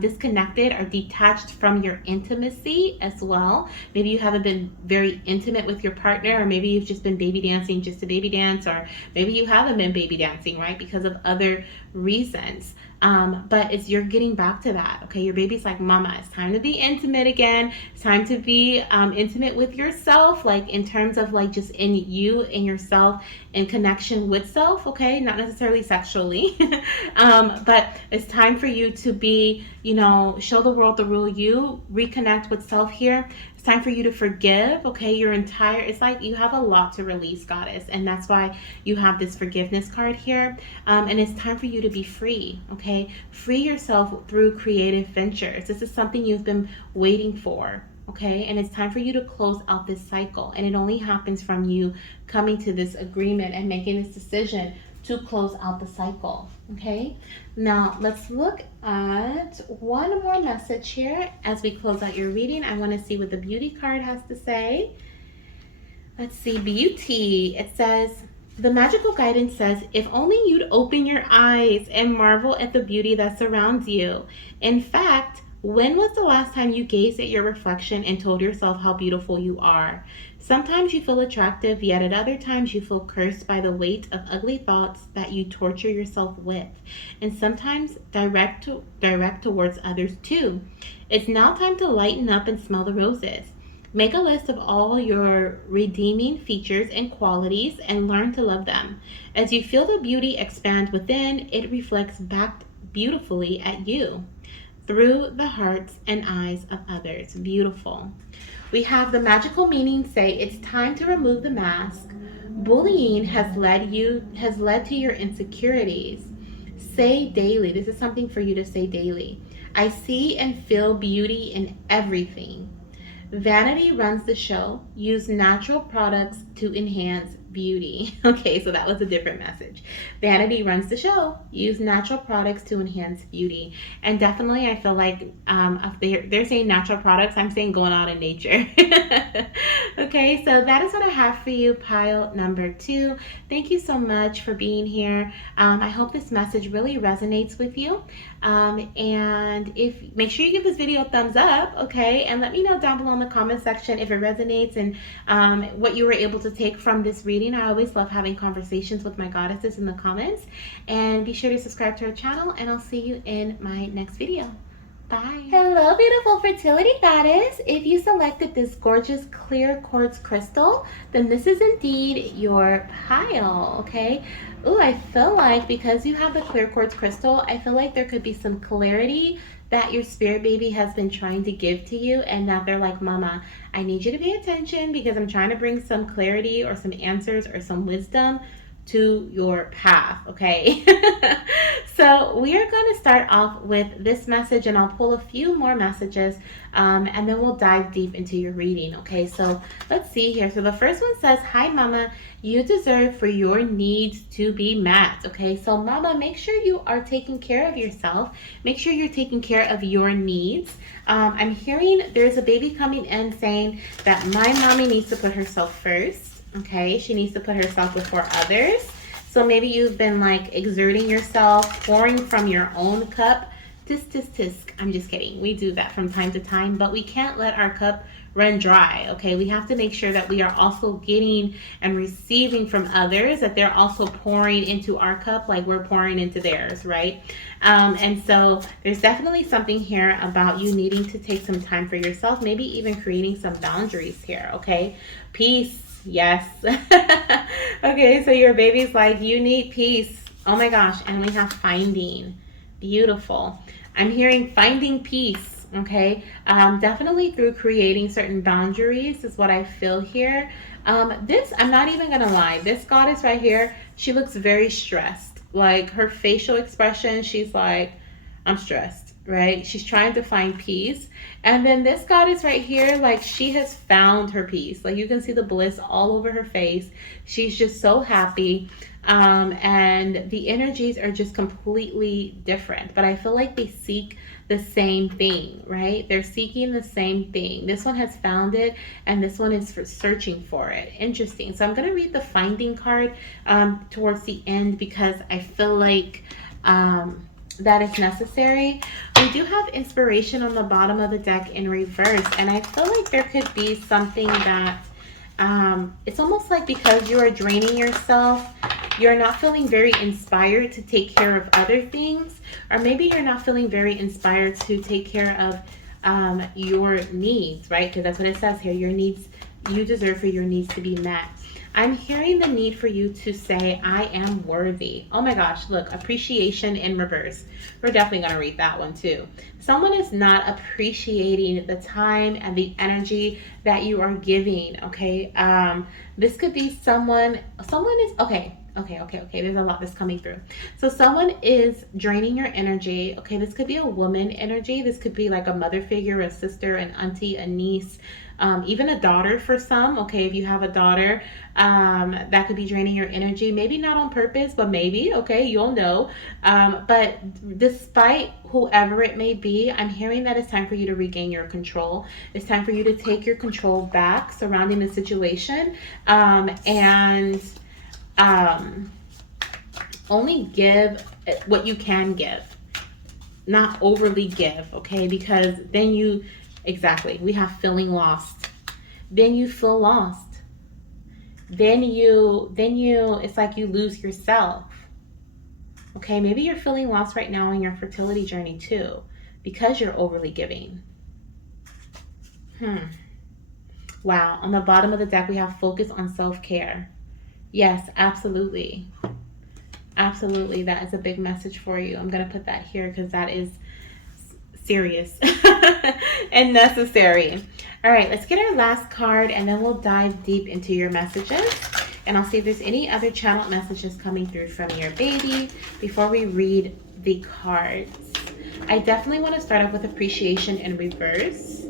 disconnected or detached from your intimacy as well. Maybe you haven't been very intimate with your partner, or maybe you've just been baby dancing just to baby dance, or maybe you haven't been baby dancing, right, because of other reasons. But you're getting back to that. Okay, your baby's like, mama, it's time to be intimate again. It's time to be intimate with yourself, like in terms of like just in you and yourself, in connection with self. Okay, not necessarily sexually, but it's time for you to be, show the world the real you, reconnect with self here. It's time for you to forgive, okay? It's like you have a lot to release, goddess, and that's why you have this forgiveness card here. And it's time for you to be free, okay? Free yourself through creative ventures. This is something you've been waiting for, okay? And it's time for you to close out this cycle. And it only happens from you coming to this agreement and making this decision to close out the cycle. Okay, now let's look at one more message here as we close out your reading. I want to see what the beauty card has to say. Let's see, beauty. It says, the magical guidance says, if only you'd open your eyes and marvel at the beauty that surrounds you. In fact, when was the last time you gazed at your reflection and told yourself how beautiful you are? Sometimes you feel attractive, yet at other times you feel cursed by the weight of ugly thoughts that you torture yourself with, and sometimes direct towards others too. It's now time to lighten up and smell the roses. Make a list of all your redeeming features and qualities and learn to love them. As you feel the beauty expand within, it reflects back beautifully at you through the hearts and eyes of others. Beautiful. We have the magical meaning say, it's time to remove the mask. Bullying has led to your insecurities. Say daily, this is something for you to say daily, I see and feel beauty in everything. Vanity runs the show. Use natural products to enhance beauty. Okay, so that was a different message. Vanity runs the show. Use natural products to enhance beauty. And definitely, I feel like if they're saying natural products, I'm saying going out in nature. Okay, so that is what I have for you, pile number 2. Thank you so much for being here. I hope this message really resonates with you. And make sure you give this video a thumbs up, okay? And let me know down below in the comment section if it resonates and what you were able to take from this reading. I always love having conversations with my goddesses in the comments. And be sure to subscribe to our channel, and I'll see you in my next video. Bye. Hello, beautiful fertility goddess. If you selected this gorgeous clear quartz crystal, then this is indeed your pile, okay? Ooh, I feel like because you have the clear quartz crystal, I feel like there could be some clarity that your spirit baby has been trying to give to you, and that they're like, Mama, I need you to pay attention because I'm trying to bring some clarity or some answers or some wisdom to your path, okay? So we are going to start off with this message, and I'll pull a few more messages, and then we'll dive deep into your reading, okay? So let's see here. So the first one says, hi, Mama, you deserve for your needs to be met, okay? So Mama, make sure you are taking care of yourself. Make sure you're taking care of your needs. I'm hearing there's a baby coming in saying that my mommy needs to put herself first. Okay, she needs to put herself before others. So maybe you've been like exerting yourself, pouring from your own cup. Tisk, tisk, tisk. I'm just kidding. We do that from time to time, but we can't let our cup run dry. Okay, we have to make sure that we are also getting and receiving from others, that they're also pouring into our cup like we're pouring into theirs, right? And so there's definitely something here about you needing to take some time for yourself, maybe even creating some boundaries here, okay? Peace. Yes. Okay, so your baby's like, you need peace. Oh my gosh. And we have finding. Beautiful. I'm hearing finding peace. Okay. Definitely through creating certain boundaries is what I feel here. I'm not even gonna lie, this goddess right here, she looks very stressed. Like her facial expression, she's like, I'm stressed, right? She's trying to find peace. And then this goddess right here, like she has found her peace. Like you can see the bliss all over her face. She's just so happy. And the energies are just completely different. But I feel like they seek the same thing, right? They're seeking the same thing. This one has found it, and this one is searching for it. Interesting. So I'm going to read the finding card towards the end because I feel like that is necessary. We do have inspiration on the bottom of the deck in reverse, and I feel like there could be something that it's almost like because you are draining yourself, you're not feeling very inspired to take care of other things, or maybe you're not feeling very inspired to take care of your needs, right? Because that's what it says here. Your needs, you deserve for your needs to be met. I'm hearing the need for you to say, I am worthy. Oh my gosh, look, appreciation in reverse. We're definitely going to read that one too. Someone is not appreciating the time and the energy that you are giving, okay? This could be someone is, okay. There's a lot that's coming through. So someone is draining your energy. Okay, this could be a woman energy. This could be like a mother figure, a sister, an auntie, a niece, even a daughter for some. Okay, if you have a daughter, that could be draining your energy. Maybe not on purpose, but maybe, okay, you'll know. But despite whoever it may be, I'm hearing that it's time for you to regain your control. It's time for you to take your control back surrounding the situation, and only give what you can give, not overly give, okay? Because then we have feeling lost. Then you feel lost. Then it's like you lose yourself. Okay, maybe you're feeling lost right now in your fertility journey too, because you're overly giving. Wow, on the bottom of the deck, we have focus on self-care. Yes, absolutely. Absolutely, that is a big message for you. I'm going to put that here because that is serious and necessary. All right, let's get our last card, and then we'll dive deep into your messages. And I'll see if there's any other channeled messages coming through from your baby before we read the cards. I definitely want to start off with appreciation in reverse.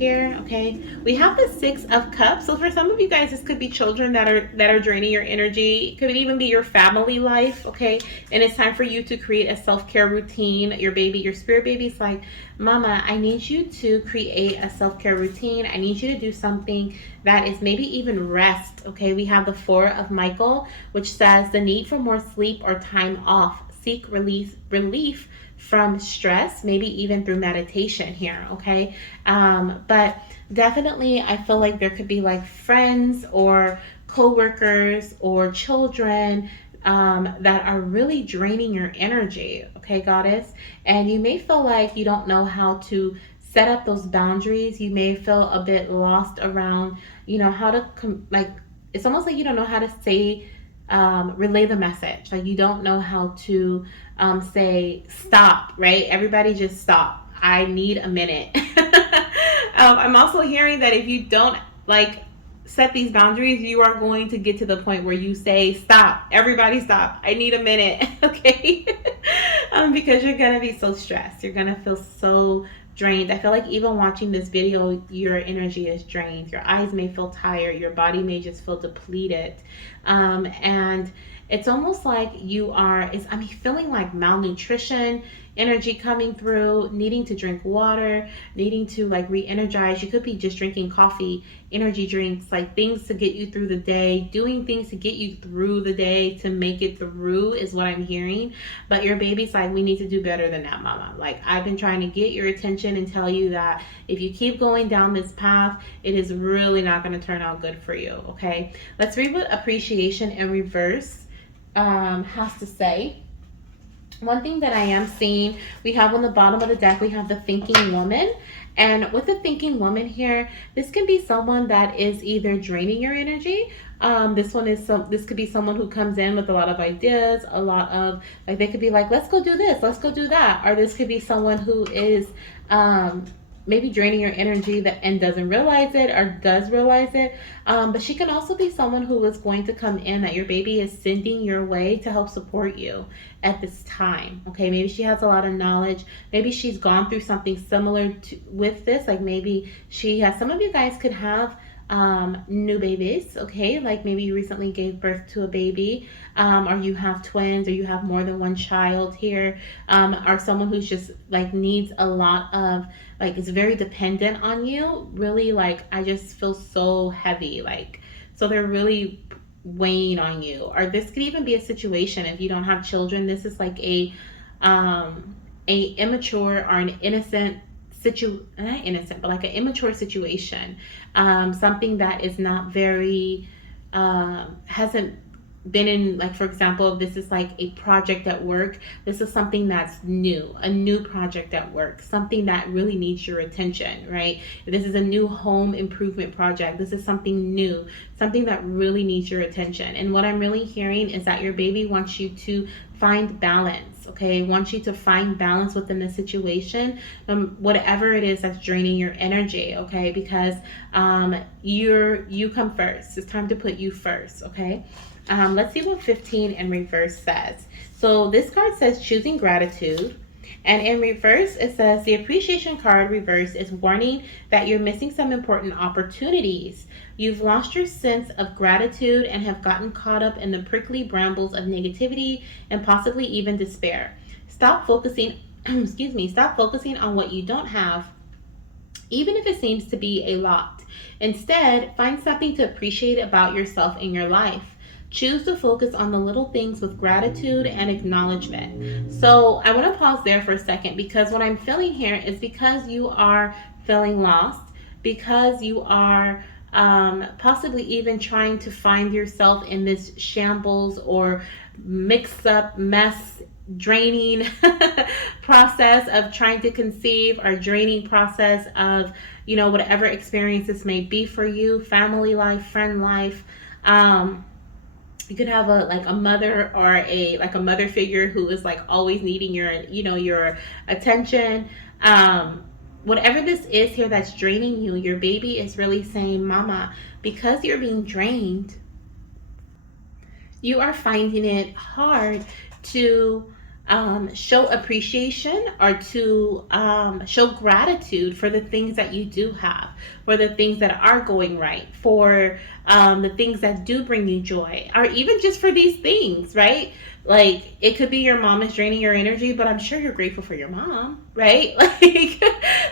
here. Okay, we have the Six of Cups. So for some of you guys, this could be children that are draining your energy. It could even be your family life. Okay, and it's time for you to create a self-care routine. Your spirit baby's like, Mama, I need you to create a self-care routine. I need you to do something that is maybe even rest. Okay, we have the Four of Michael, which says the need for more sleep or time off. Seek relief from stress, maybe even through meditation here. Okay, but definitely I feel like there could be like friends or co-workers or children that are really draining your energy. Okay, goddess, and you may feel like you don't know how to set up those boundaries. You may feel a bit lost around, how to like, it's almost like you don't know how to say, relay the message. Like you don't know how to say stop, right? Everybody just stop. I need a minute. I'm also hearing that if you don't like set these boundaries, you are going to get to the point where you say stop. Everybody stop. I need a minute. Okay. Because you're gonna be so stressed. You're gonna feel so drained. I feel like even watching this video, your energy is drained. Your eyes may feel tired. Your body may just feel depleted. And it's almost like I'm feeling like malnutrition energy coming through, needing to drink water, needing to like re-energize. You could be just drinking coffee, energy drinks, like things to get you through the day, doing things to get you through the day to make it through is what I'm hearing. But your baby's like, we need to do better than that, Mama. Like I've been trying to get your attention and tell you that if you keep going down this path, it is really not going to turn out good for you. Okay, let's read what appreciation in reverse has to say. One thing that I am seeing, we have on the bottom of the deck, we have the thinking woman. And with the thinking woman here, this can be someone that is either draining your energy. This could be someone who comes in with a lot of ideas, a lot of like, they could be like, let's go do this, let's go do that. Or this could be someone who is maybe draining your energy and doesn't realize it, or does realize it. But she can also be someone who is going to come in that your baby is sending your way to help support you at this time. Okay, maybe she has a lot of knowledge. Maybe she's gone through something similar with this. Like maybe some of you guys could have new babies. Okay, like maybe you recently gave birth to a baby, or you have twins, or you have more than one child here, or someone who's just like needs a lot of, like, is very dependent on you. Really, like, I just feel so heavy, like, so they're really weighing on you. Or this could even be a situation, if you don't have children, this is like a immature or an innocent not innocent, but like an immature situation, something that is not very, hasn't been in, like, for example, if this is like a project at work, this is something that's a new project at work, something that really needs your attention, right? If this is a new home improvement project, this is something new, something that really needs your attention. And what I'm really hearing is that your baby wants you to find balance. Okay, wants you to find balance within the situation, whatever it is that's draining your energy. Okay, because you come first. It's time to put you first. Okay. Let's see what 15 in reverse says. So this card says choosing gratitude. And in reverse, it says the appreciation card reverse is warning that you're missing some important opportunities. You've lost your sense of gratitude and have gotten caught up in the prickly brambles of negativity and possibly even despair. Stop focusing, stop focusing on what you don't have, even if it seems to be a lot. Instead, find something to appreciate about yourself in your life. Choose to focus on the little things with gratitude and acknowledgement. So I want to pause there for a second, because what I'm feeling here is because you are feeling lost, because you are possibly even trying to find yourself in this shambles or mixed up mess, draining process of trying to conceive, or draining process of, whatever experience this may be for you, family life, friend life. You could have a mother, or a mother figure who is like always needing your attention. Whatever this is here that's draining you, your baby is really saying, Mama, because you're being drained, you are finding it hard to show appreciation or to show gratitude for the things that you do have, for the things that are going right, for the things that do bring you joy, or even just for these things, right? Like, it could be your mom is draining your energy, but I'm sure you're grateful for your mom, right?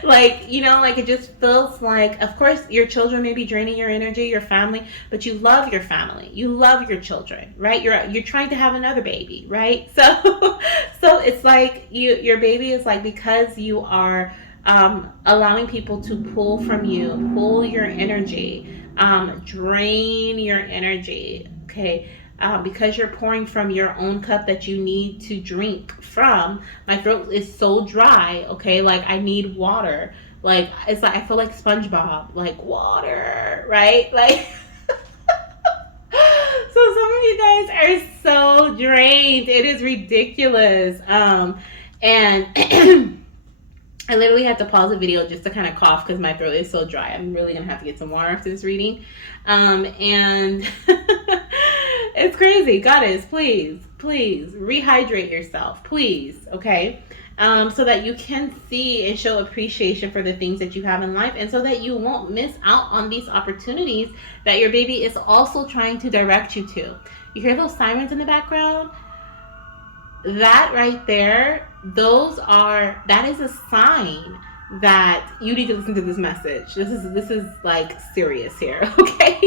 Like, it just feels like, of course, your children may be draining your energy, your family, but you love your family, you love your children, right? You're trying to have another baby, right? So, so it's like your baby is like, because you are allowing people to pull from you, pull your energy, drain your energy, okay? Because you're pouring from your own cup that you need to drink from. My throat is so dry, okay? Like, I need water. Like, it's like I feel like SpongeBob, like, water, right? Like, so some of you guys are so drained. It is ridiculous. And I literally had to pause the video just to kind of cough because my throat is so dry. I'm really gonna have to get some water after this reading. And it's crazy. Goddess, please, please rehydrate yourself, please, okay? So that you can see and show appreciation for the things that you have in life, and so that you won't miss out on these opportunities that your baby is also trying to direct you to. You hear those sirens in the background? That right there, that is a sign that you need to listen to this message. This is like serious here, okay?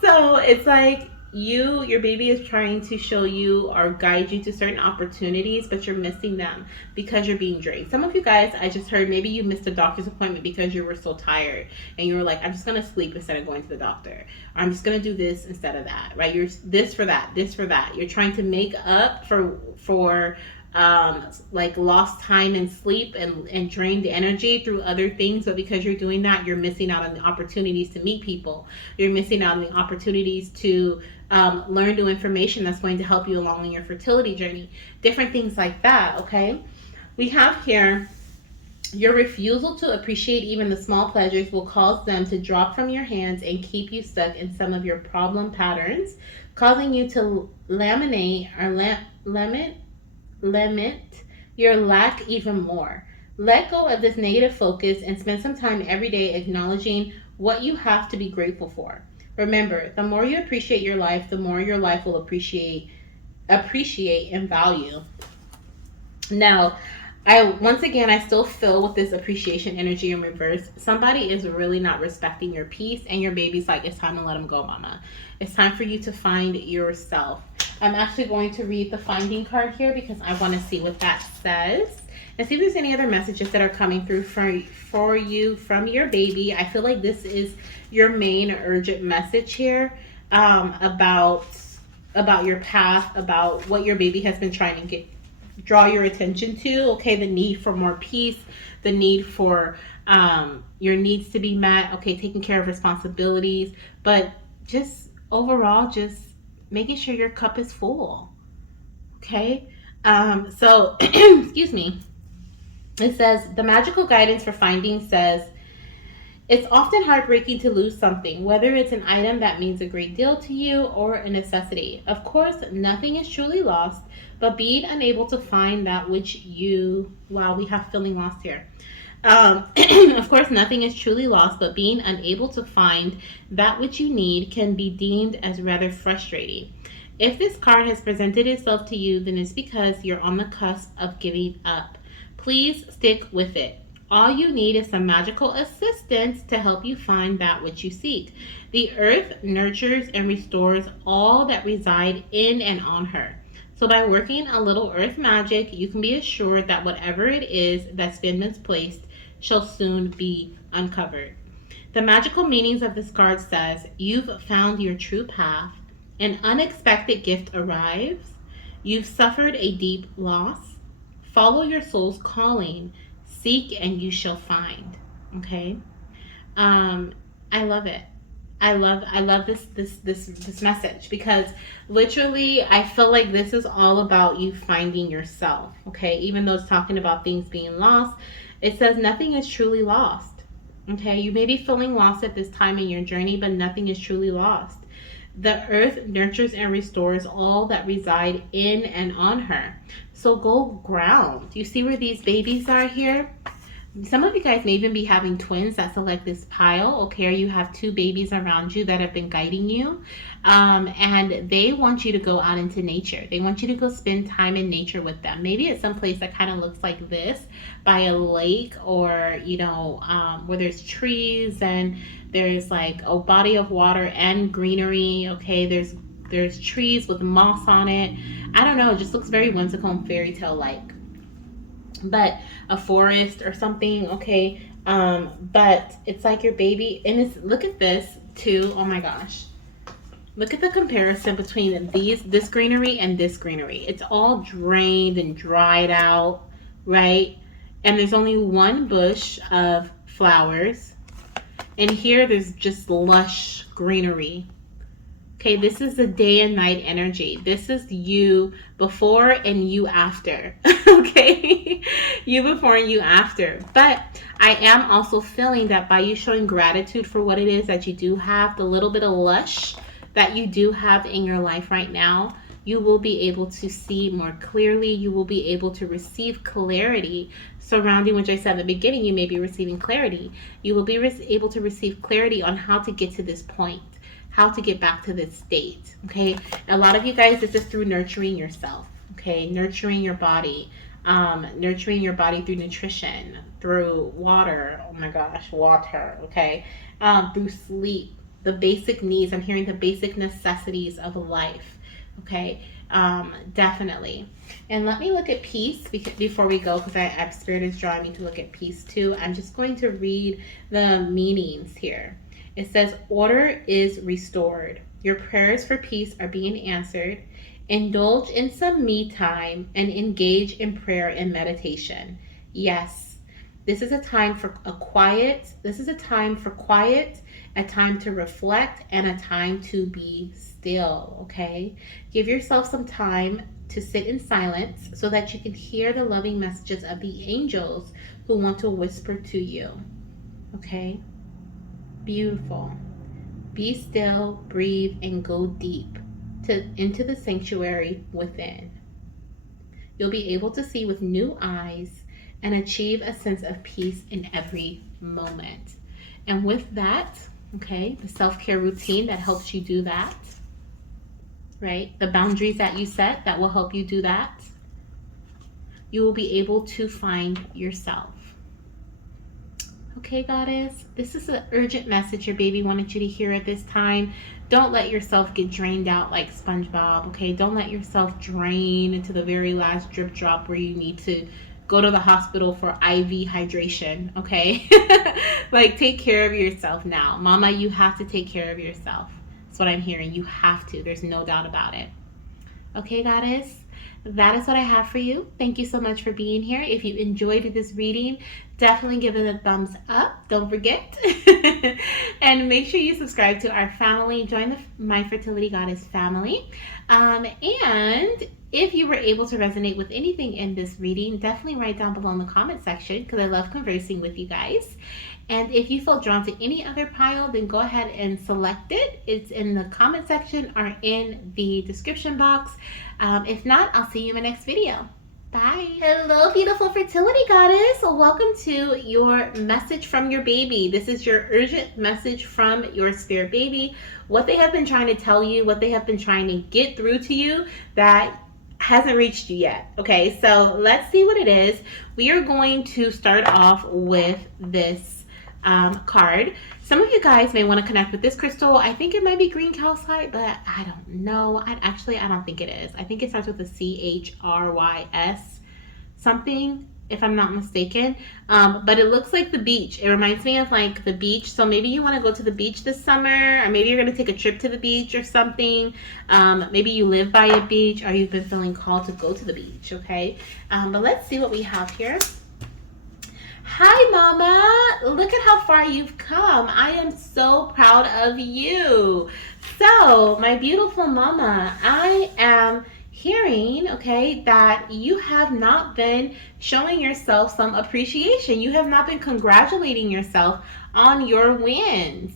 So it's like your baby is trying to show you or guide you to certain opportunities, but you're missing them because you're being drained. Some of you guys, I just heard, maybe you missed a doctor's appointment because you were so tired and you were like, I'm just gonna sleep instead of going to the doctor, or I'm just gonna do this instead of that, right? You're this for that. You're trying to make up for like lost time and sleep and drained energy through other things. But because you're doing that, you're missing out on the opportunities to meet people. You're missing out on the opportunities to learn new information that's going to help you along in your fertility journey. Different things like that, okay? We have here, your refusal to appreciate even the small pleasures will cause them to drop from your hands and keep you stuck in some of your problem patterns, causing you to limit your lack even more. Let go of this negative focus and spend some time every day acknowledging what you have to be grateful for. Remember, the more you appreciate your life, the more your life will appreciate and value. Now, I still feel with this appreciation energy in reverse. Somebody is really not respecting your peace, and your baby's like, it's time to let them go, mama. It's time for you to find yourself. I'm actually going to read the finding card here because I want to see what that says and see if there's any other messages that are coming through for you from your baby. I feel like this is your main urgent message here, about your path, about what your baby has been trying to draw your attention to. Okay, the need for more peace, the need for your needs to be met. Okay, taking care of responsibilities, but just overall, just making sure your cup is full. Okay, so excuse me. It says the magical guidance for finding says, it's often heartbreaking to lose something, whether it's an item that means a great deal to you or a necessity. Of course, nothing is truly lost, but being unable to find that which we have feeling lost here. Of course, nothing is truly lost, but being unable to find that which you need can be deemed as rather frustrating. If this card has presented itself to you, then it's because you're on the cusp of giving up. Please stick with it. All you need is some magical assistance to help you find that which you seek. The earth nurtures and restores all that reside in and on her. So by working a little earth magic, you can be assured that whatever it is that's been misplaced shall soon be uncovered. The magical meanings of this card says, you've found your true path. An unexpected gift arrives. You've suffered a deep loss. Follow your soul's calling. Seek and you shall find. Okay. I love it. I love this message, because literally I feel like this is all about you finding yourself. Okay. Even though it's talking about things being lost, it says nothing is truly lost. Okay. You may be feeling lost at this time in your journey, but nothing is truly lost. The earth nurtures and restores all that reside in and on her. So go ground. You see where these babies are here? Some of you guys may even be having twins that select this pile, okay, or you have two babies around you that have been guiding you, and they want you to go out into nature. They want you to go spend time in nature with them. Maybe it's someplace that kind of looks like this, by a lake, or where there's trees and there's like a body of water and greenery. Okay, there's trees with moss on it. I don't know, it just looks very whimsical and fairy tale like, but a forest or something. Okay, but it's like your baby, and it's, look at this too, oh my gosh, look at the comparison between this greenery and this greenery. It's all drained and dried out, right? And there's only one bush of flowers, and here there's just lush greenery. Okay, this is the day and night energy. This is you before and you after. Okay, you before and you after. But I am also feeling that by you showing gratitude for what it is that you do have, the little bit of lush that you do have in your life right now, you will be able to see more clearly. You will be able to receive clarity surrounding, which I said at the beginning, you may be receiving clarity. You will be able to receive clarity on how to get to this point, how to get back to this state. Okay, a lot of you guys, this is through nurturing yourself. Okay, nurturing your body, through nutrition, through water. Oh my gosh, water. Okay, through sleep, the basic needs. I'm hearing the basic necessities of life. Okay, definitely. And let me look at peace before we go, because Spirit is drawing me to look at peace too. I'm just going to read the meanings here. It says, order is restored. Your prayers for peace are being answered. Indulge in some me time and engage in prayer and meditation. Yes, this is a time for quiet, a time to reflect, and a time to be still, okay? Give yourself some time to sit in silence so that you can hear the loving messages of the angels who want to whisper to you, okay? Beautiful. Be still, breathe, and go deep into the sanctuary within. You'll be able to see with new eyes and achieve a sense of peace in every moment. And with that, okay, the self-care routine that helps you do that, right? The boundaries that you set that will help you do that, you will be able to find yourself. Okay, Goddess, this is an urgent message your baby wanted you to hear at this time. Don't let yourself get drained out like SpongeBob, okay? Don't let yourself drain into the very last drip drop where you need to go to the hospital for IV hydration, okay? Like, take care of yourself now. Mama, you have to take care of yourself. That's what I'm hearing. You have to. There's no doubt about it. Okay, Goddess? That is what I have for you. Thank you so much for being here. If you enjoyed this reading, definitely give it a thumbs up. Don't forget. And make sure you subscribe to our family. Join the My Fertility Goddess family. And if you were able to resonate with anything in this reading, definitely write down below in the comment section, because I love conversing with you guys. And if you feel drawn to any other pile, then go ahead and select it. It's in the comment section or in the description box. If not, I'll see you in my next video. Bye. Hello, beautiful fertility goddess. Welcome to your message from your baby. This is your urgent message from your spirit baby. What they have been trying to tell you, what they have been trying to get through to you that hasn't reached you yet. Okay, so let's see what it is. We are going to start off with this card. Some of you guys may want to connect with this crystal. I think it might be green calcite, but I don't know. I don't think it is. I think it starts with a CHRYS something, if I'm not mistaken. But it looks like the beach. It reminds me of like the beach. So maybe you want to go to the beach this summer, or maybe you're going to take a trip to the beach or something. Maybe you live by a beach, or you've been feeling called to go to the beach, okay? But let's see what we have here. Hi, Mama. Look at how far you've come. I am so proud of you. So, my beautiful Mama, I am hearing, okay, that you have not been showing yourself some appreciation. You have not been congratulating yourself on your wins.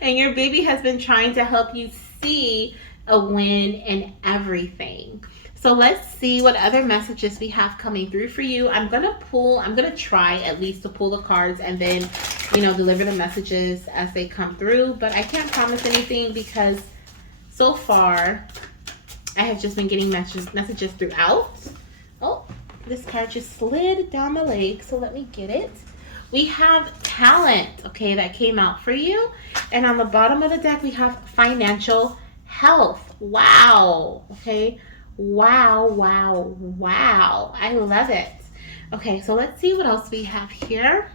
And your baby has been trying to help you see a win in everything. So let's see what other messages we have coming through for you. I'm going to try at least to pull the cards and then, deliver the messages as they come through. But I can't promise anything because so far I have just been getting messages throughout. Oh, this card just slid down my leg, so let me get it. We have talent, okay, that came out for you. And on the bottom of the deck, we have financial health. Wow, okay. Wow, wow, wow. I love it. Okay, so let's see what else we have here.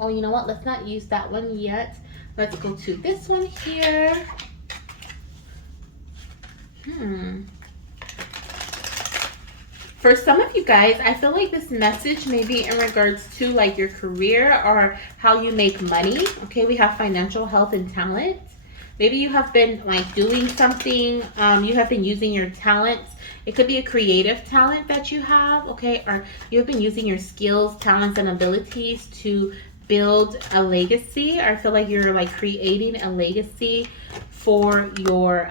Oh, you know what? Let's not use that one yet. Let's go to this one here. For some of you guys, I feel like this message may be in regards to like your career or how you make money. Okay, we have financial health and talent. Maybe you have been like doing something, you have been using your talents. It could be a creative talent that you have, okay? Or you have been using your skills, talents, and abilities to build a legacy. Or I feel like you're like creating a legacy for your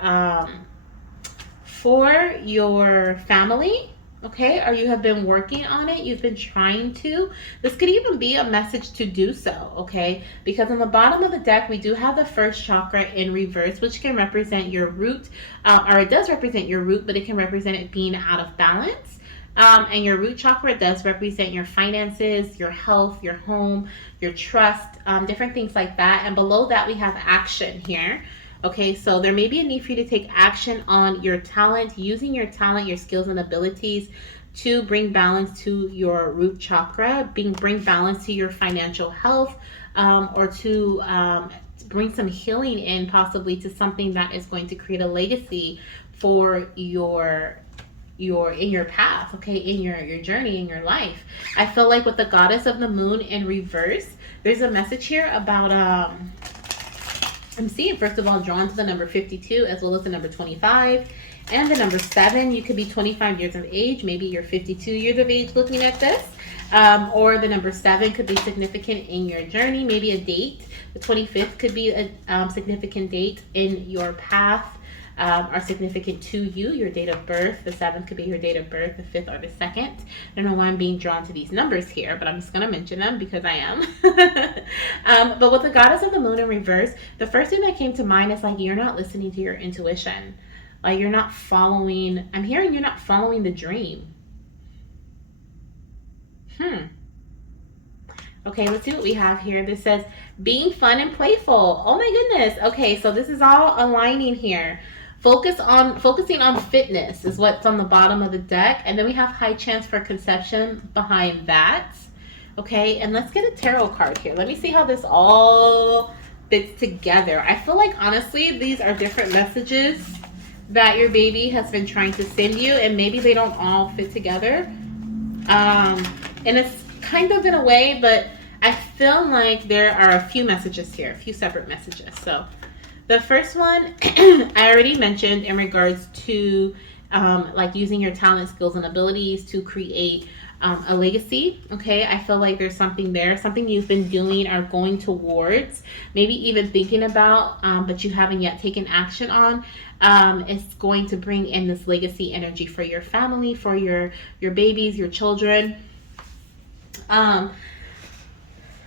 family. Okay, or you have been working on it, you've been trying to. This could even be a message to do so, okay? Because on the bottom of the deck, we do have the first chakra in reverse, which can represent your root, or it does represent your root, but it can represent it being out of balance. And your root chakra does represent your finances, your health, your home, your trust, different things like that. And below that, we have action here. Okay, so there may be a need for you to take action on your talent, using your talent, your skills and abilities to bring balance to your root chakra, bring balance to your financial health, or to bring some healing in possibly to something that is going to create a legacy for your in your path, okay, in your journey, in your life. I feel like with the goddess of the moon in reverse, there's a message here about I'm seeing, first of all, drawn to the number 52 as well as the number 25 and the number 7. You could be 25 years of age. Maybe you're 52 years of age looking at this. Or the number 7 could be significant in your journey. Maybe a date. The 25th could be a significant date in your path. Are significant to you, your date of birth. The 7th could be your date of birth, the 5th or the 2nd. I don't know why I'm being drawn to these numbers here, but I'm just going to mention them because I am. But with the goddess of the moon in reverse, the first thing that came to mind is like you're not listening to your intuition. Like you're not following, I'm hearing you're not following the dream. Okay, let's see what we have here. This says, being fun and playful. Oh my goodness. Okay, so this is all aligning here. Focusing on fitness is what's on the bottom of the deck. And then we have high chance for conception behind that. Okay, and let's get a tarot card here. Let me see how this all fits together. I feel like, honestly, these are different messages that your baby has been trying to send you. And maybe they don't all fit together. And it's kind of in a way, but I feel like there are a few messages here, a few separate messages. So the first one I already mentioned in regards to like using your talent, skills, and abilities to create a legacy. Okay, I feel like there's something there, something you've been doing or going towards, maybe even thinking about, but you haven't yet taken action on. It's going to bring in this legacy energy for your family, for your babies, your children.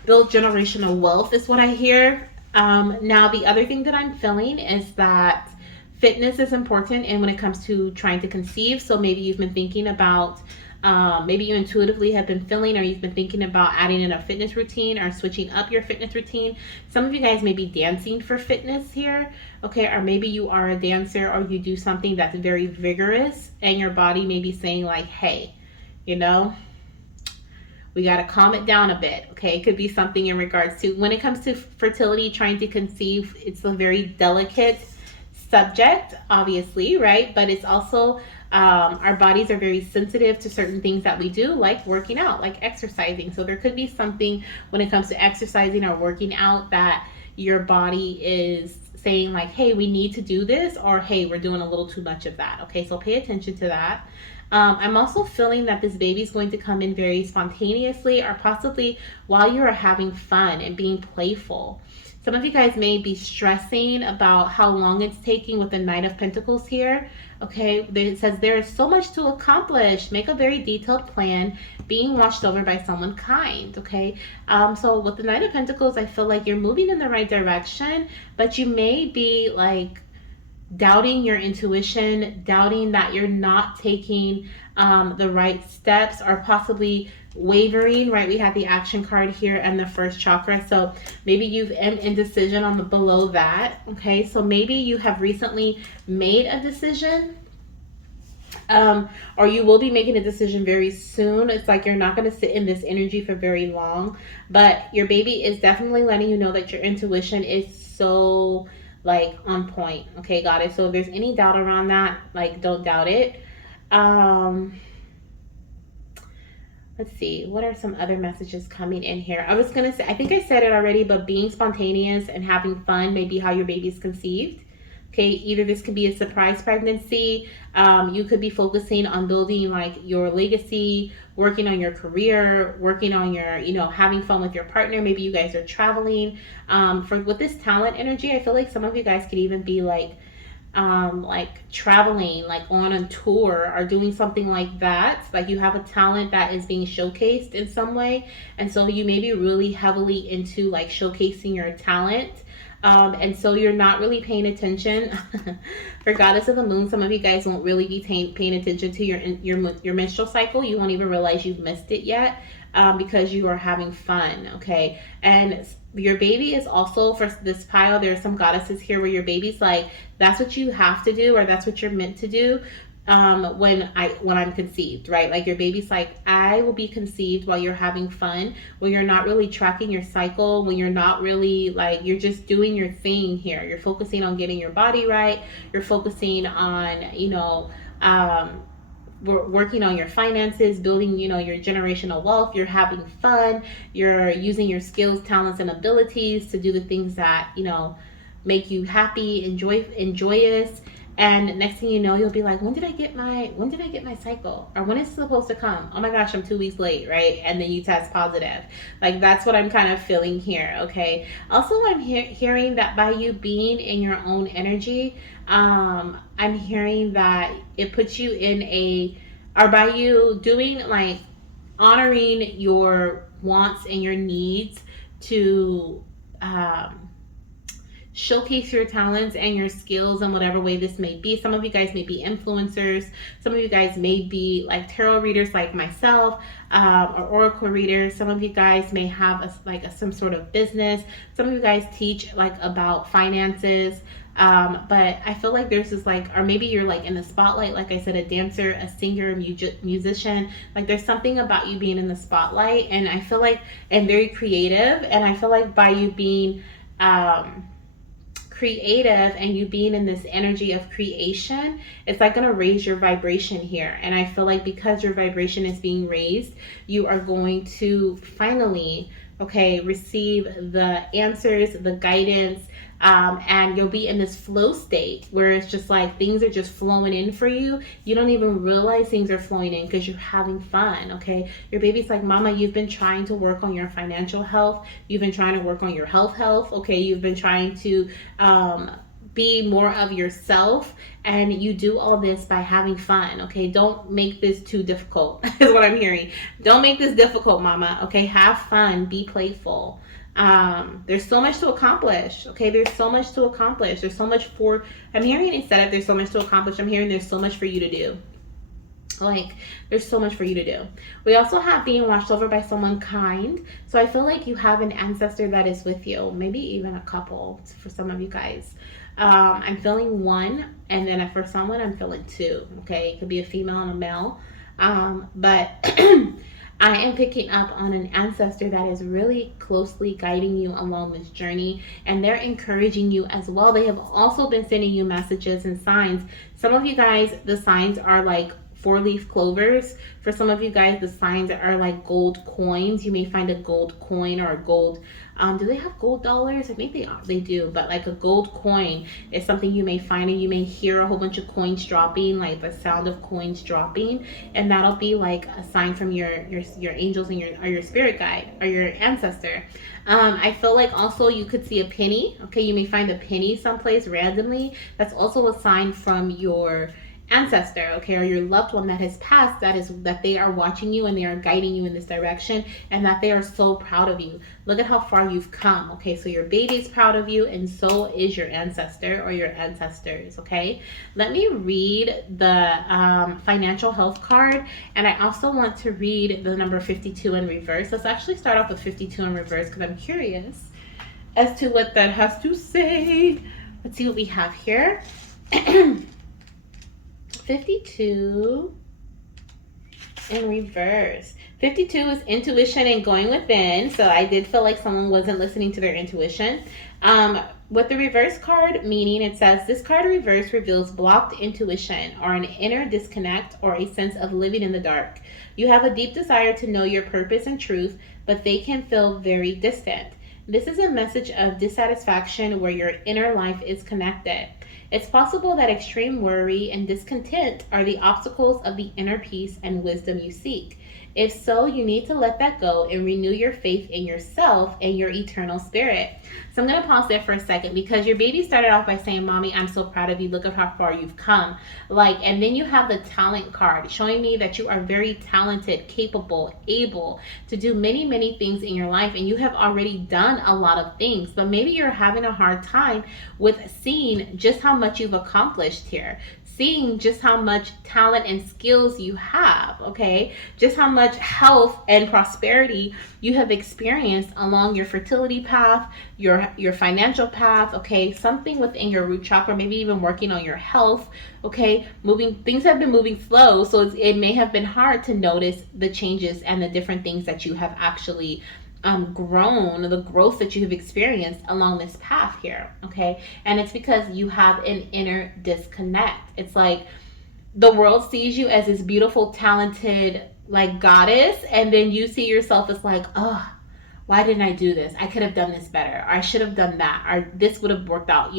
Build generational wealth is what I hear. Now, the other thing that I'm feeling is that fitness is important, and when it comes to trying to conceive, so maybe you've been thinking about, maybe you intuitively have been feeling, or you've been thinking about adding in a fitness routine or switching up your fitness routine. Some of you guys may be dancing for fitness here, okay, or maybe you are a dancer or you do something that's very vigorous, and your body may be saying like, hey, we got to calm it down a bit, okay? It could be something in regards to, when it comes to fertility, trying to conceive, it's a very delicate subject, obviously, right? But it's also, our bodies are very sensitive to certain things that we do, like working out, like exercising. So there could be something when it comes to exercising or working out that your body is saying like, hey, we need to do this, or hey, we're doing a little too much of that. Okay, so pay attention to that. I'm also feeling that this baby is going to come in very spontaneously, or possibly while you are having fun and being playful. Some of you guys may be stressing about how long it's taking with the Knight of Pentacles here. Okay, it says there is so much to accomplish. Make a very detailed plan, being watched over by someone kind. Okay, so with the Knight of Pentacles, I feel like you're moving in the right direction, but you may be like doubting your intuition, doubting that you're not taking the right steps, or possibly wavering, right? We have the action card here and the first chakra. So maybe you've an indecision on the below that. Okay, so maybe you have recently made a decision, or you will be making a decision very soon. It's like you're not going to sit in this energy for very long, but your baby is definitely letting you know that your intuition is so like on point. Okay, Goddess. So if there's any doubt around that, like don't doubt it. Let's see, what are some other messages coming in here? I was gonna say, I think I said it already, but being spontaneous and having fun may be how your baby's conceived. Okay, either this could be a surprise pregnancy. You could be focusing on building like your legacy, working on your career, working on your, having fun with your partner. Maybe you guys are traveling. With this talent energy, I feel like some of you guys could even be like traveling, like on a tour or doing something like that. Like you have a talent that is being showcased in some way. And so you may be really heavily into like showcasing your talent. And so you're not really paying attention. For Goddess of the Moon, some of you guys won't really be paying attention to your menstrual cycle. You won't even realize you've missed it yet, because you are having fun. Okay, and your baby is also, for this pile, there are some goddesses here where your baby's like, that's what you have to do, or that's what you're meant to do. When I'm conceived, right? Like your baby's like, I will be conceived while you're having fun, when you're not really tracking your cycle, when you're not really like, you're just doing your thing here. You're focusing on getting your body right. You're focusing on, working on your finances, building, your generational wealth. You're having fun. You're using your skills, talents, and abilities to do the things that, make you happy, joyous. And next thing you know, you'll be like, when did I get my cycle? Or when is it supposed to come? Oh my gosh, I'm 2 weeks late, right? And then you test positive. Like that's what I'm kind of feeling here, okay? Also, I'm hearing that by you being in your own energy, I'm hearing that it puts you or by you doing like honoring your wants and your needs to, showcase your talents and your skills in whatever way this may be. Some of you guys may be influencers. Some of you guys may be like tarot readers like myself, or oracle readers. Some of you guys may have some sort of business. Some of you guys teach like about finances. But I feel like there's this or maybe you're like in the spotlight, like I said, a dancer, a singer, a musician. Like there's something about you being in the spotlight, and I feel like, and very creative. And I feel like by you being, creative and you being in this energy of creation, it's like going to raise your vibration here. And I feel like because your vibration is being raised, you are going to finally, receive the answers, the guidance, and you'll be in this flow state where it's just like things are just flowing in for you. You don't even realize things are flowing in because you're having fun. Okay, your baby's like, mama, you've been trying to work on your financial health, you've been trying to work on your health. Okay, you've been trying to be more of yourself, and you do all this by having fun. Okay, don't make this too difficult is what I'm hearing. Don't make this difficult, mama. Okay, have fun, be playful. There's so much to accomplish. Okay, there's so much to accomplish. There's so much I'm hearing, instead of there's so much to accomplish, I'm hearing there's so much for you to do. Like there's so much for you to do. We also have being watched over by someone kind. So I feel like you have an ancestor that is with you, maybe even a couple for some of you guys. I'm feeling one, and then for someone I'm feeling two. Okay, it could be a female and a male, but I am picking up on an ancestor that is really closely guiding you along this journey, and they're encouraging you as well. They have also been sending you messages and signs. Some of you guys, the signs are like 4-leaf clovers. For some of you guys, the signs are like gold coins. You may find a gold coin or a gold Do they have gold dollars? I think they do, but like a gold coin is something you may find, and you may hear a whole bunch of coins dropping, like the sound of coins dropping, and that'll be like a sign from your angels and your spirit guide or your ancestor. I feel like also you could see a penny. Okay, you may find a penny someplace randomly. That's also a sign from your ancestor, okay, or your loved one that has passed, that they are watching you and they are guiding you in this direction, and that they are so proud of you. Look at how far you've come. Okay, so your baby's proud of you, and so is your ancestor or your ancestors. Okay, let me read the financial health card, and I also want to read the number 52 in reverse. Let's actually start off with 52 in reverse because I'm curious as to what that has to say. Let's see what we have here. 52 in reverse. 52 is intuition and going within. So I did feel like someone wasn't listening to their intuition. With the reverse card, meaning it says, this card reverse reveals blocked intuition or an inner disconnect or a sense of living in the dark. You have a deep desire to know your purpose and truth, but they can feel very distant. This is a message of dissatisfaction where your inner life is connected. It's possible that extreme worry and discontent are the obstacles of the inner peace and wisdom you seek. If so, you need to let that go and renew your faith in yourself and your eternal spirit. So I'm going to pause there for a second because your baby started off by saying, Mommy, I'm so proud of you. Look at how far you've come. And then you have the talent card showing me that you are very talented, capable, able to do many, many things in your life. And you have already done a lot of things, but maybe you're having a hard time with seeing just how much you've accomplished here. Seeing just how much talent and skills you have, okay? Just how much health and prosperity you have experienced along your fertility path, your financial path, okay? Something within your root chakra, maybe even working on your health, okay? Things have been moving slow, so it may have been hard to notice the changes and the different things that you have actually grown, the growth that you have experienced along this path here, okay? And it's because you have an inner disconnect. It's like the world sees you as this beautiful, talented, goddess, and then you see yourself as oh, why didn't I do this? I could have done this better, or I should have done that, or this would have worked out,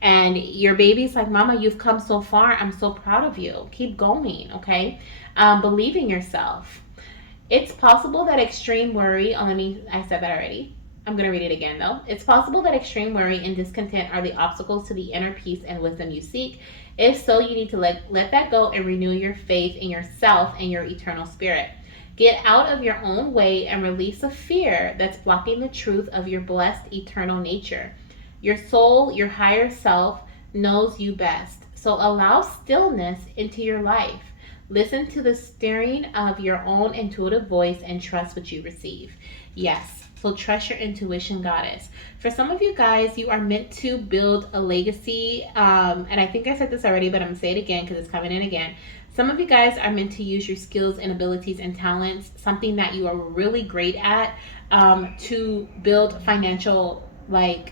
And your baby's like, Mama, you've come so far. I'm so proud of you. Keep going, okay? Believe in yourself. It's possible that extreme worry, I said that already. I'm going to read it again though. It's possible that extreme worry and discontent are the obstacles to the inner peace and wisdom you seek. If so, you need to let that go and renew your faith in yourself and your eternal spirit. Get out of your own way and release the fear that's blocking the truth of your blessed eternal nature. Your soul, your higher self, knows you best. So allow stillness into your life. Listen to the stirring of your own intuitive voice and trust what you receive. Yes, so trust your intuition, goddess. For some of you guys, you are meant to build a legacy. And I think I said this already, but I'm going to say it again because it's coming in again. Some of you guys are meant to use your skills and abilities and talents, something that you are really great at, to build financial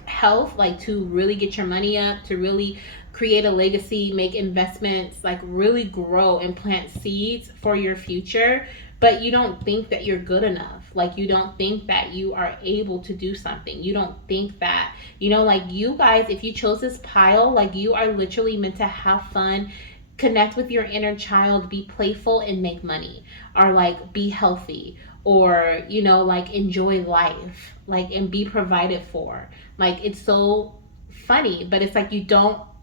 health, to really get your money up, to really create a legacy, make investments, really grow and plant seeds for your future. But you don't think that you're good enough. You don't think that you are able to do something. You don't think that, you guys, if you chose this pile, you are literally meant to have fun, connect with your inner child, be playful and make money, or be healthy, or enjoy life, and be provided for. It's so funny, but it's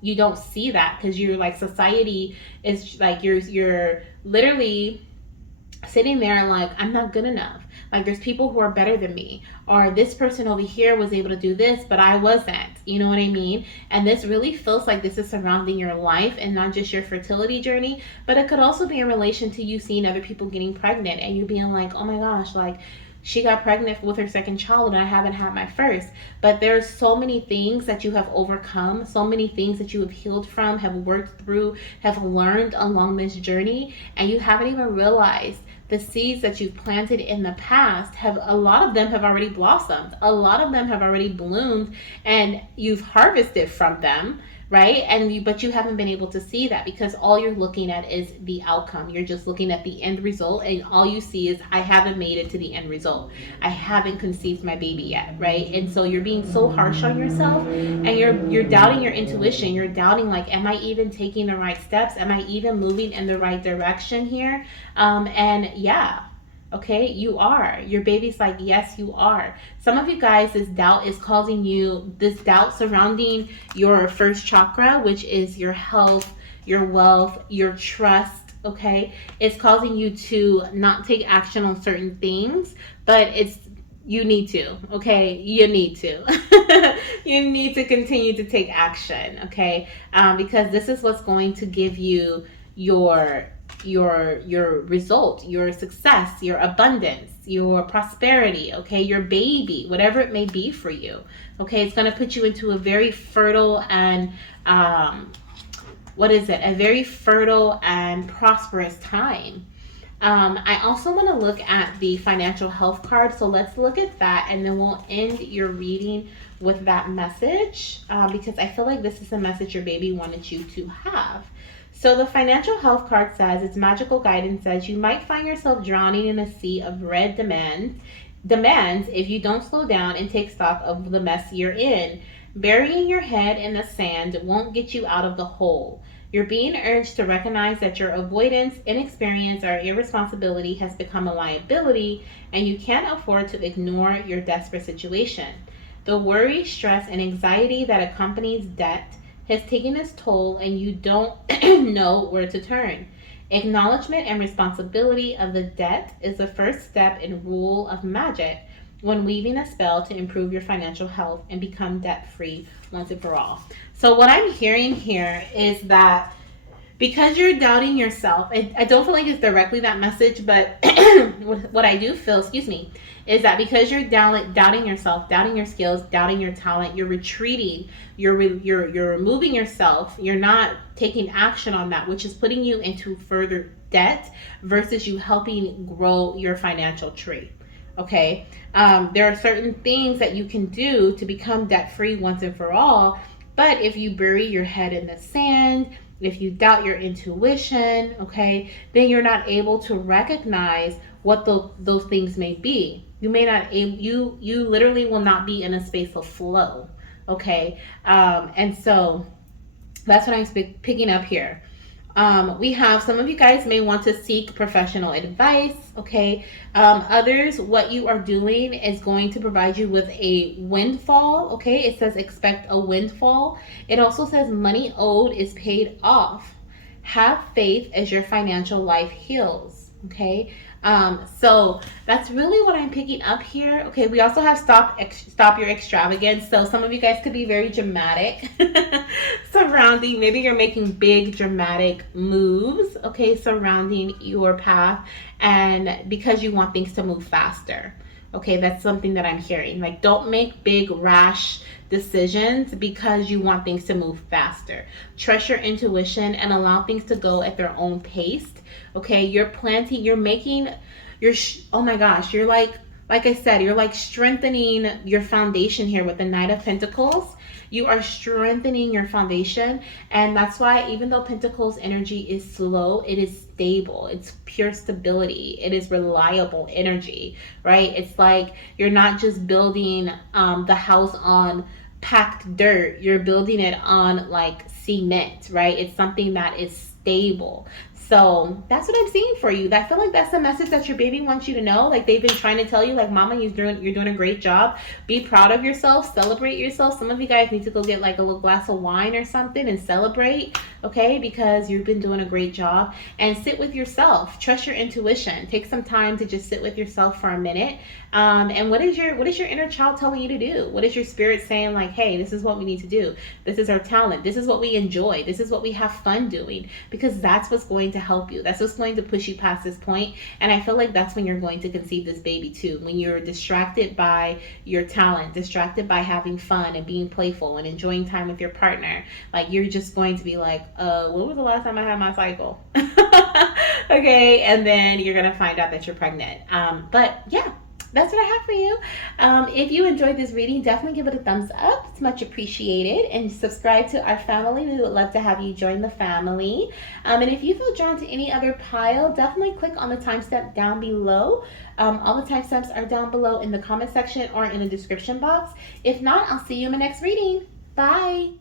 you don't see that because you're society is you're literally sitting there I'm not good enough. There's people who are better than me, or this person over here was able to do this, but I wasn't. You know what I mean? And this really feels like this is surrounding your life and not just your fertility journey, but it could also be in relation to you seeing other people getting pregnant and you being oh my gosh, she got pregnant with her second child and I haven't had my first. But there's so many things that you have overcome, so many things that you have healed from, have worked through, have learned along this journey, and you haven't even realized the seeds that you've planted in the past a lot of them have already blossomed. A lot of them have already bloomed and you've harvested from them. right? But you haven't been able to see that because all you're looking at is the outcome. You're just looking at the end result, and all you see is, I haven't made it to the end result. I haven't conceived my baby yet, right? And so you're being so harsh on yourself, and you're doubting your intuition. You're doubting, like, am I even taking the right steps? Am I even moving in the right direction here? And yeah, okay, you are. Your baby's like, yes, you are. Some of you guys, this doubt is causing you, this doubt surrounding your first chakra, which is your health, your wealth, your trust, okay? It's causing you to not take action on certain things, but you need to, okay? You need to. You need to continue to take action, okay? Because this is what's going to give you your result, your success, your abundance, your prosperity, okay, your baby, whatever it may be for you. Okay, it's going to put you into a very fertile and a very fertile and prosperous time. I also want to look at the financial health card, so let's look at that, and then we'll end your reading with that message, because I feel like this is a message your baby wanted you to have. So the financial health card says, its magical guidance says, you might find yourself drowning in a sea of red demands if you don't slow down and take stock of the mess you're in. Burying your head in the sand won't get you out of the hole. You're being urged to recognize that your avoidance, inexperience, or irresponsibility has become a liability, and you can't afford to ignore your desperate situation. The worry, stress, and anxiety that accompanies debt has taken its toll, and you don't know where to turn. Acknowledgement and responsibility of the debt is the first step in rule of magic when weaving a spell to improve your financial health and become debt-free once and for all. So what I'm hearing here is that because you're doubting yourself, I don't feel like it's directly that message, but what I do feel, is that because you're doubting yourself, doubting your skills, doubting your talent, you're retreating, you're removing yourself, you're not taking action on that, which is putting you into further debt versus you helping grow your financial tree. Okay, there are certain things that you can do to become debt free once and for all, but if you bury your head in the sand, if you doubt your intuition, okay, then you're not able to recognize what those things may be. You may not, you literally will not be in a space of flow, okay? And so that's what I'm picking up here. We have, some of you guys may want to seek professional advice, okay? Others, what you are doing is going to provide you with a windfall, okay? It says expect a windfall. It also says money owed is paid off. Have faith as your financial life heals, okay? So that's really what I'm picking up here. Okay, we also have stop your extravagance. So some of you guys could be very dramatic surrounding, maybe you're making big dramatic moves, okay, surrounding your path, and because you want things to move faster. Okay, that's something that I'm hearing. Like, don't make big rash decisions because you want things to move faster. Trust your intuition and allow things to go at their own pace. Okay, oh my gosh, you're like I said, you're like strengthening your foundation here with the Knight of Pentacles. You are strengthening your foundation, and that's why even though Pentacles energy is slow, it is stable. It's pure stability. It is reliable energy, right? It's like you're not just building the house on packed dirt. You're building it on like cement, right? It's something that is stable. So that's what I'm seeing for you. I feel like that's the message that your baby wants you to know. Like, they've been trying to tell you, like, mama, you're doing a great job. Be proud of yourself. Celebrate yourself. Some of you guys need to go get like a little glass of wine or something and celebrate, okay? Because you've been doing a great job. And sit with yourself. Trust your intuition. Take some time to just sit with yourself for a minute. And what is your inner child telling you to do? What is your spirit saying? Like, hey, this is what we need to do. This is our talent. This is what we enjoy. This is what we have fun doing. Because that's what's going to help you. That's what's going to push you past this point. And I feel like that's when you're going to conceive this baby too. When you're distracted by your talent, distracted by having fun and being playful and enjoying time with your partner. Like, you're just going to be like, when was the last time I had my cycle? Okay, and then you're gonna find out that you're pregnant. But yeah, that's what I have for you. If you enjoyed this reading, definitely give it a thumbs up. It's much appreciated. And subscribe to our family. We would love to have you join the family. And if you feel drawn to any other pile, definitely click on the timestamp down below. All the timestamps are down below in the comment section or in the description box. If not, I'll see you in my next reading. Bye.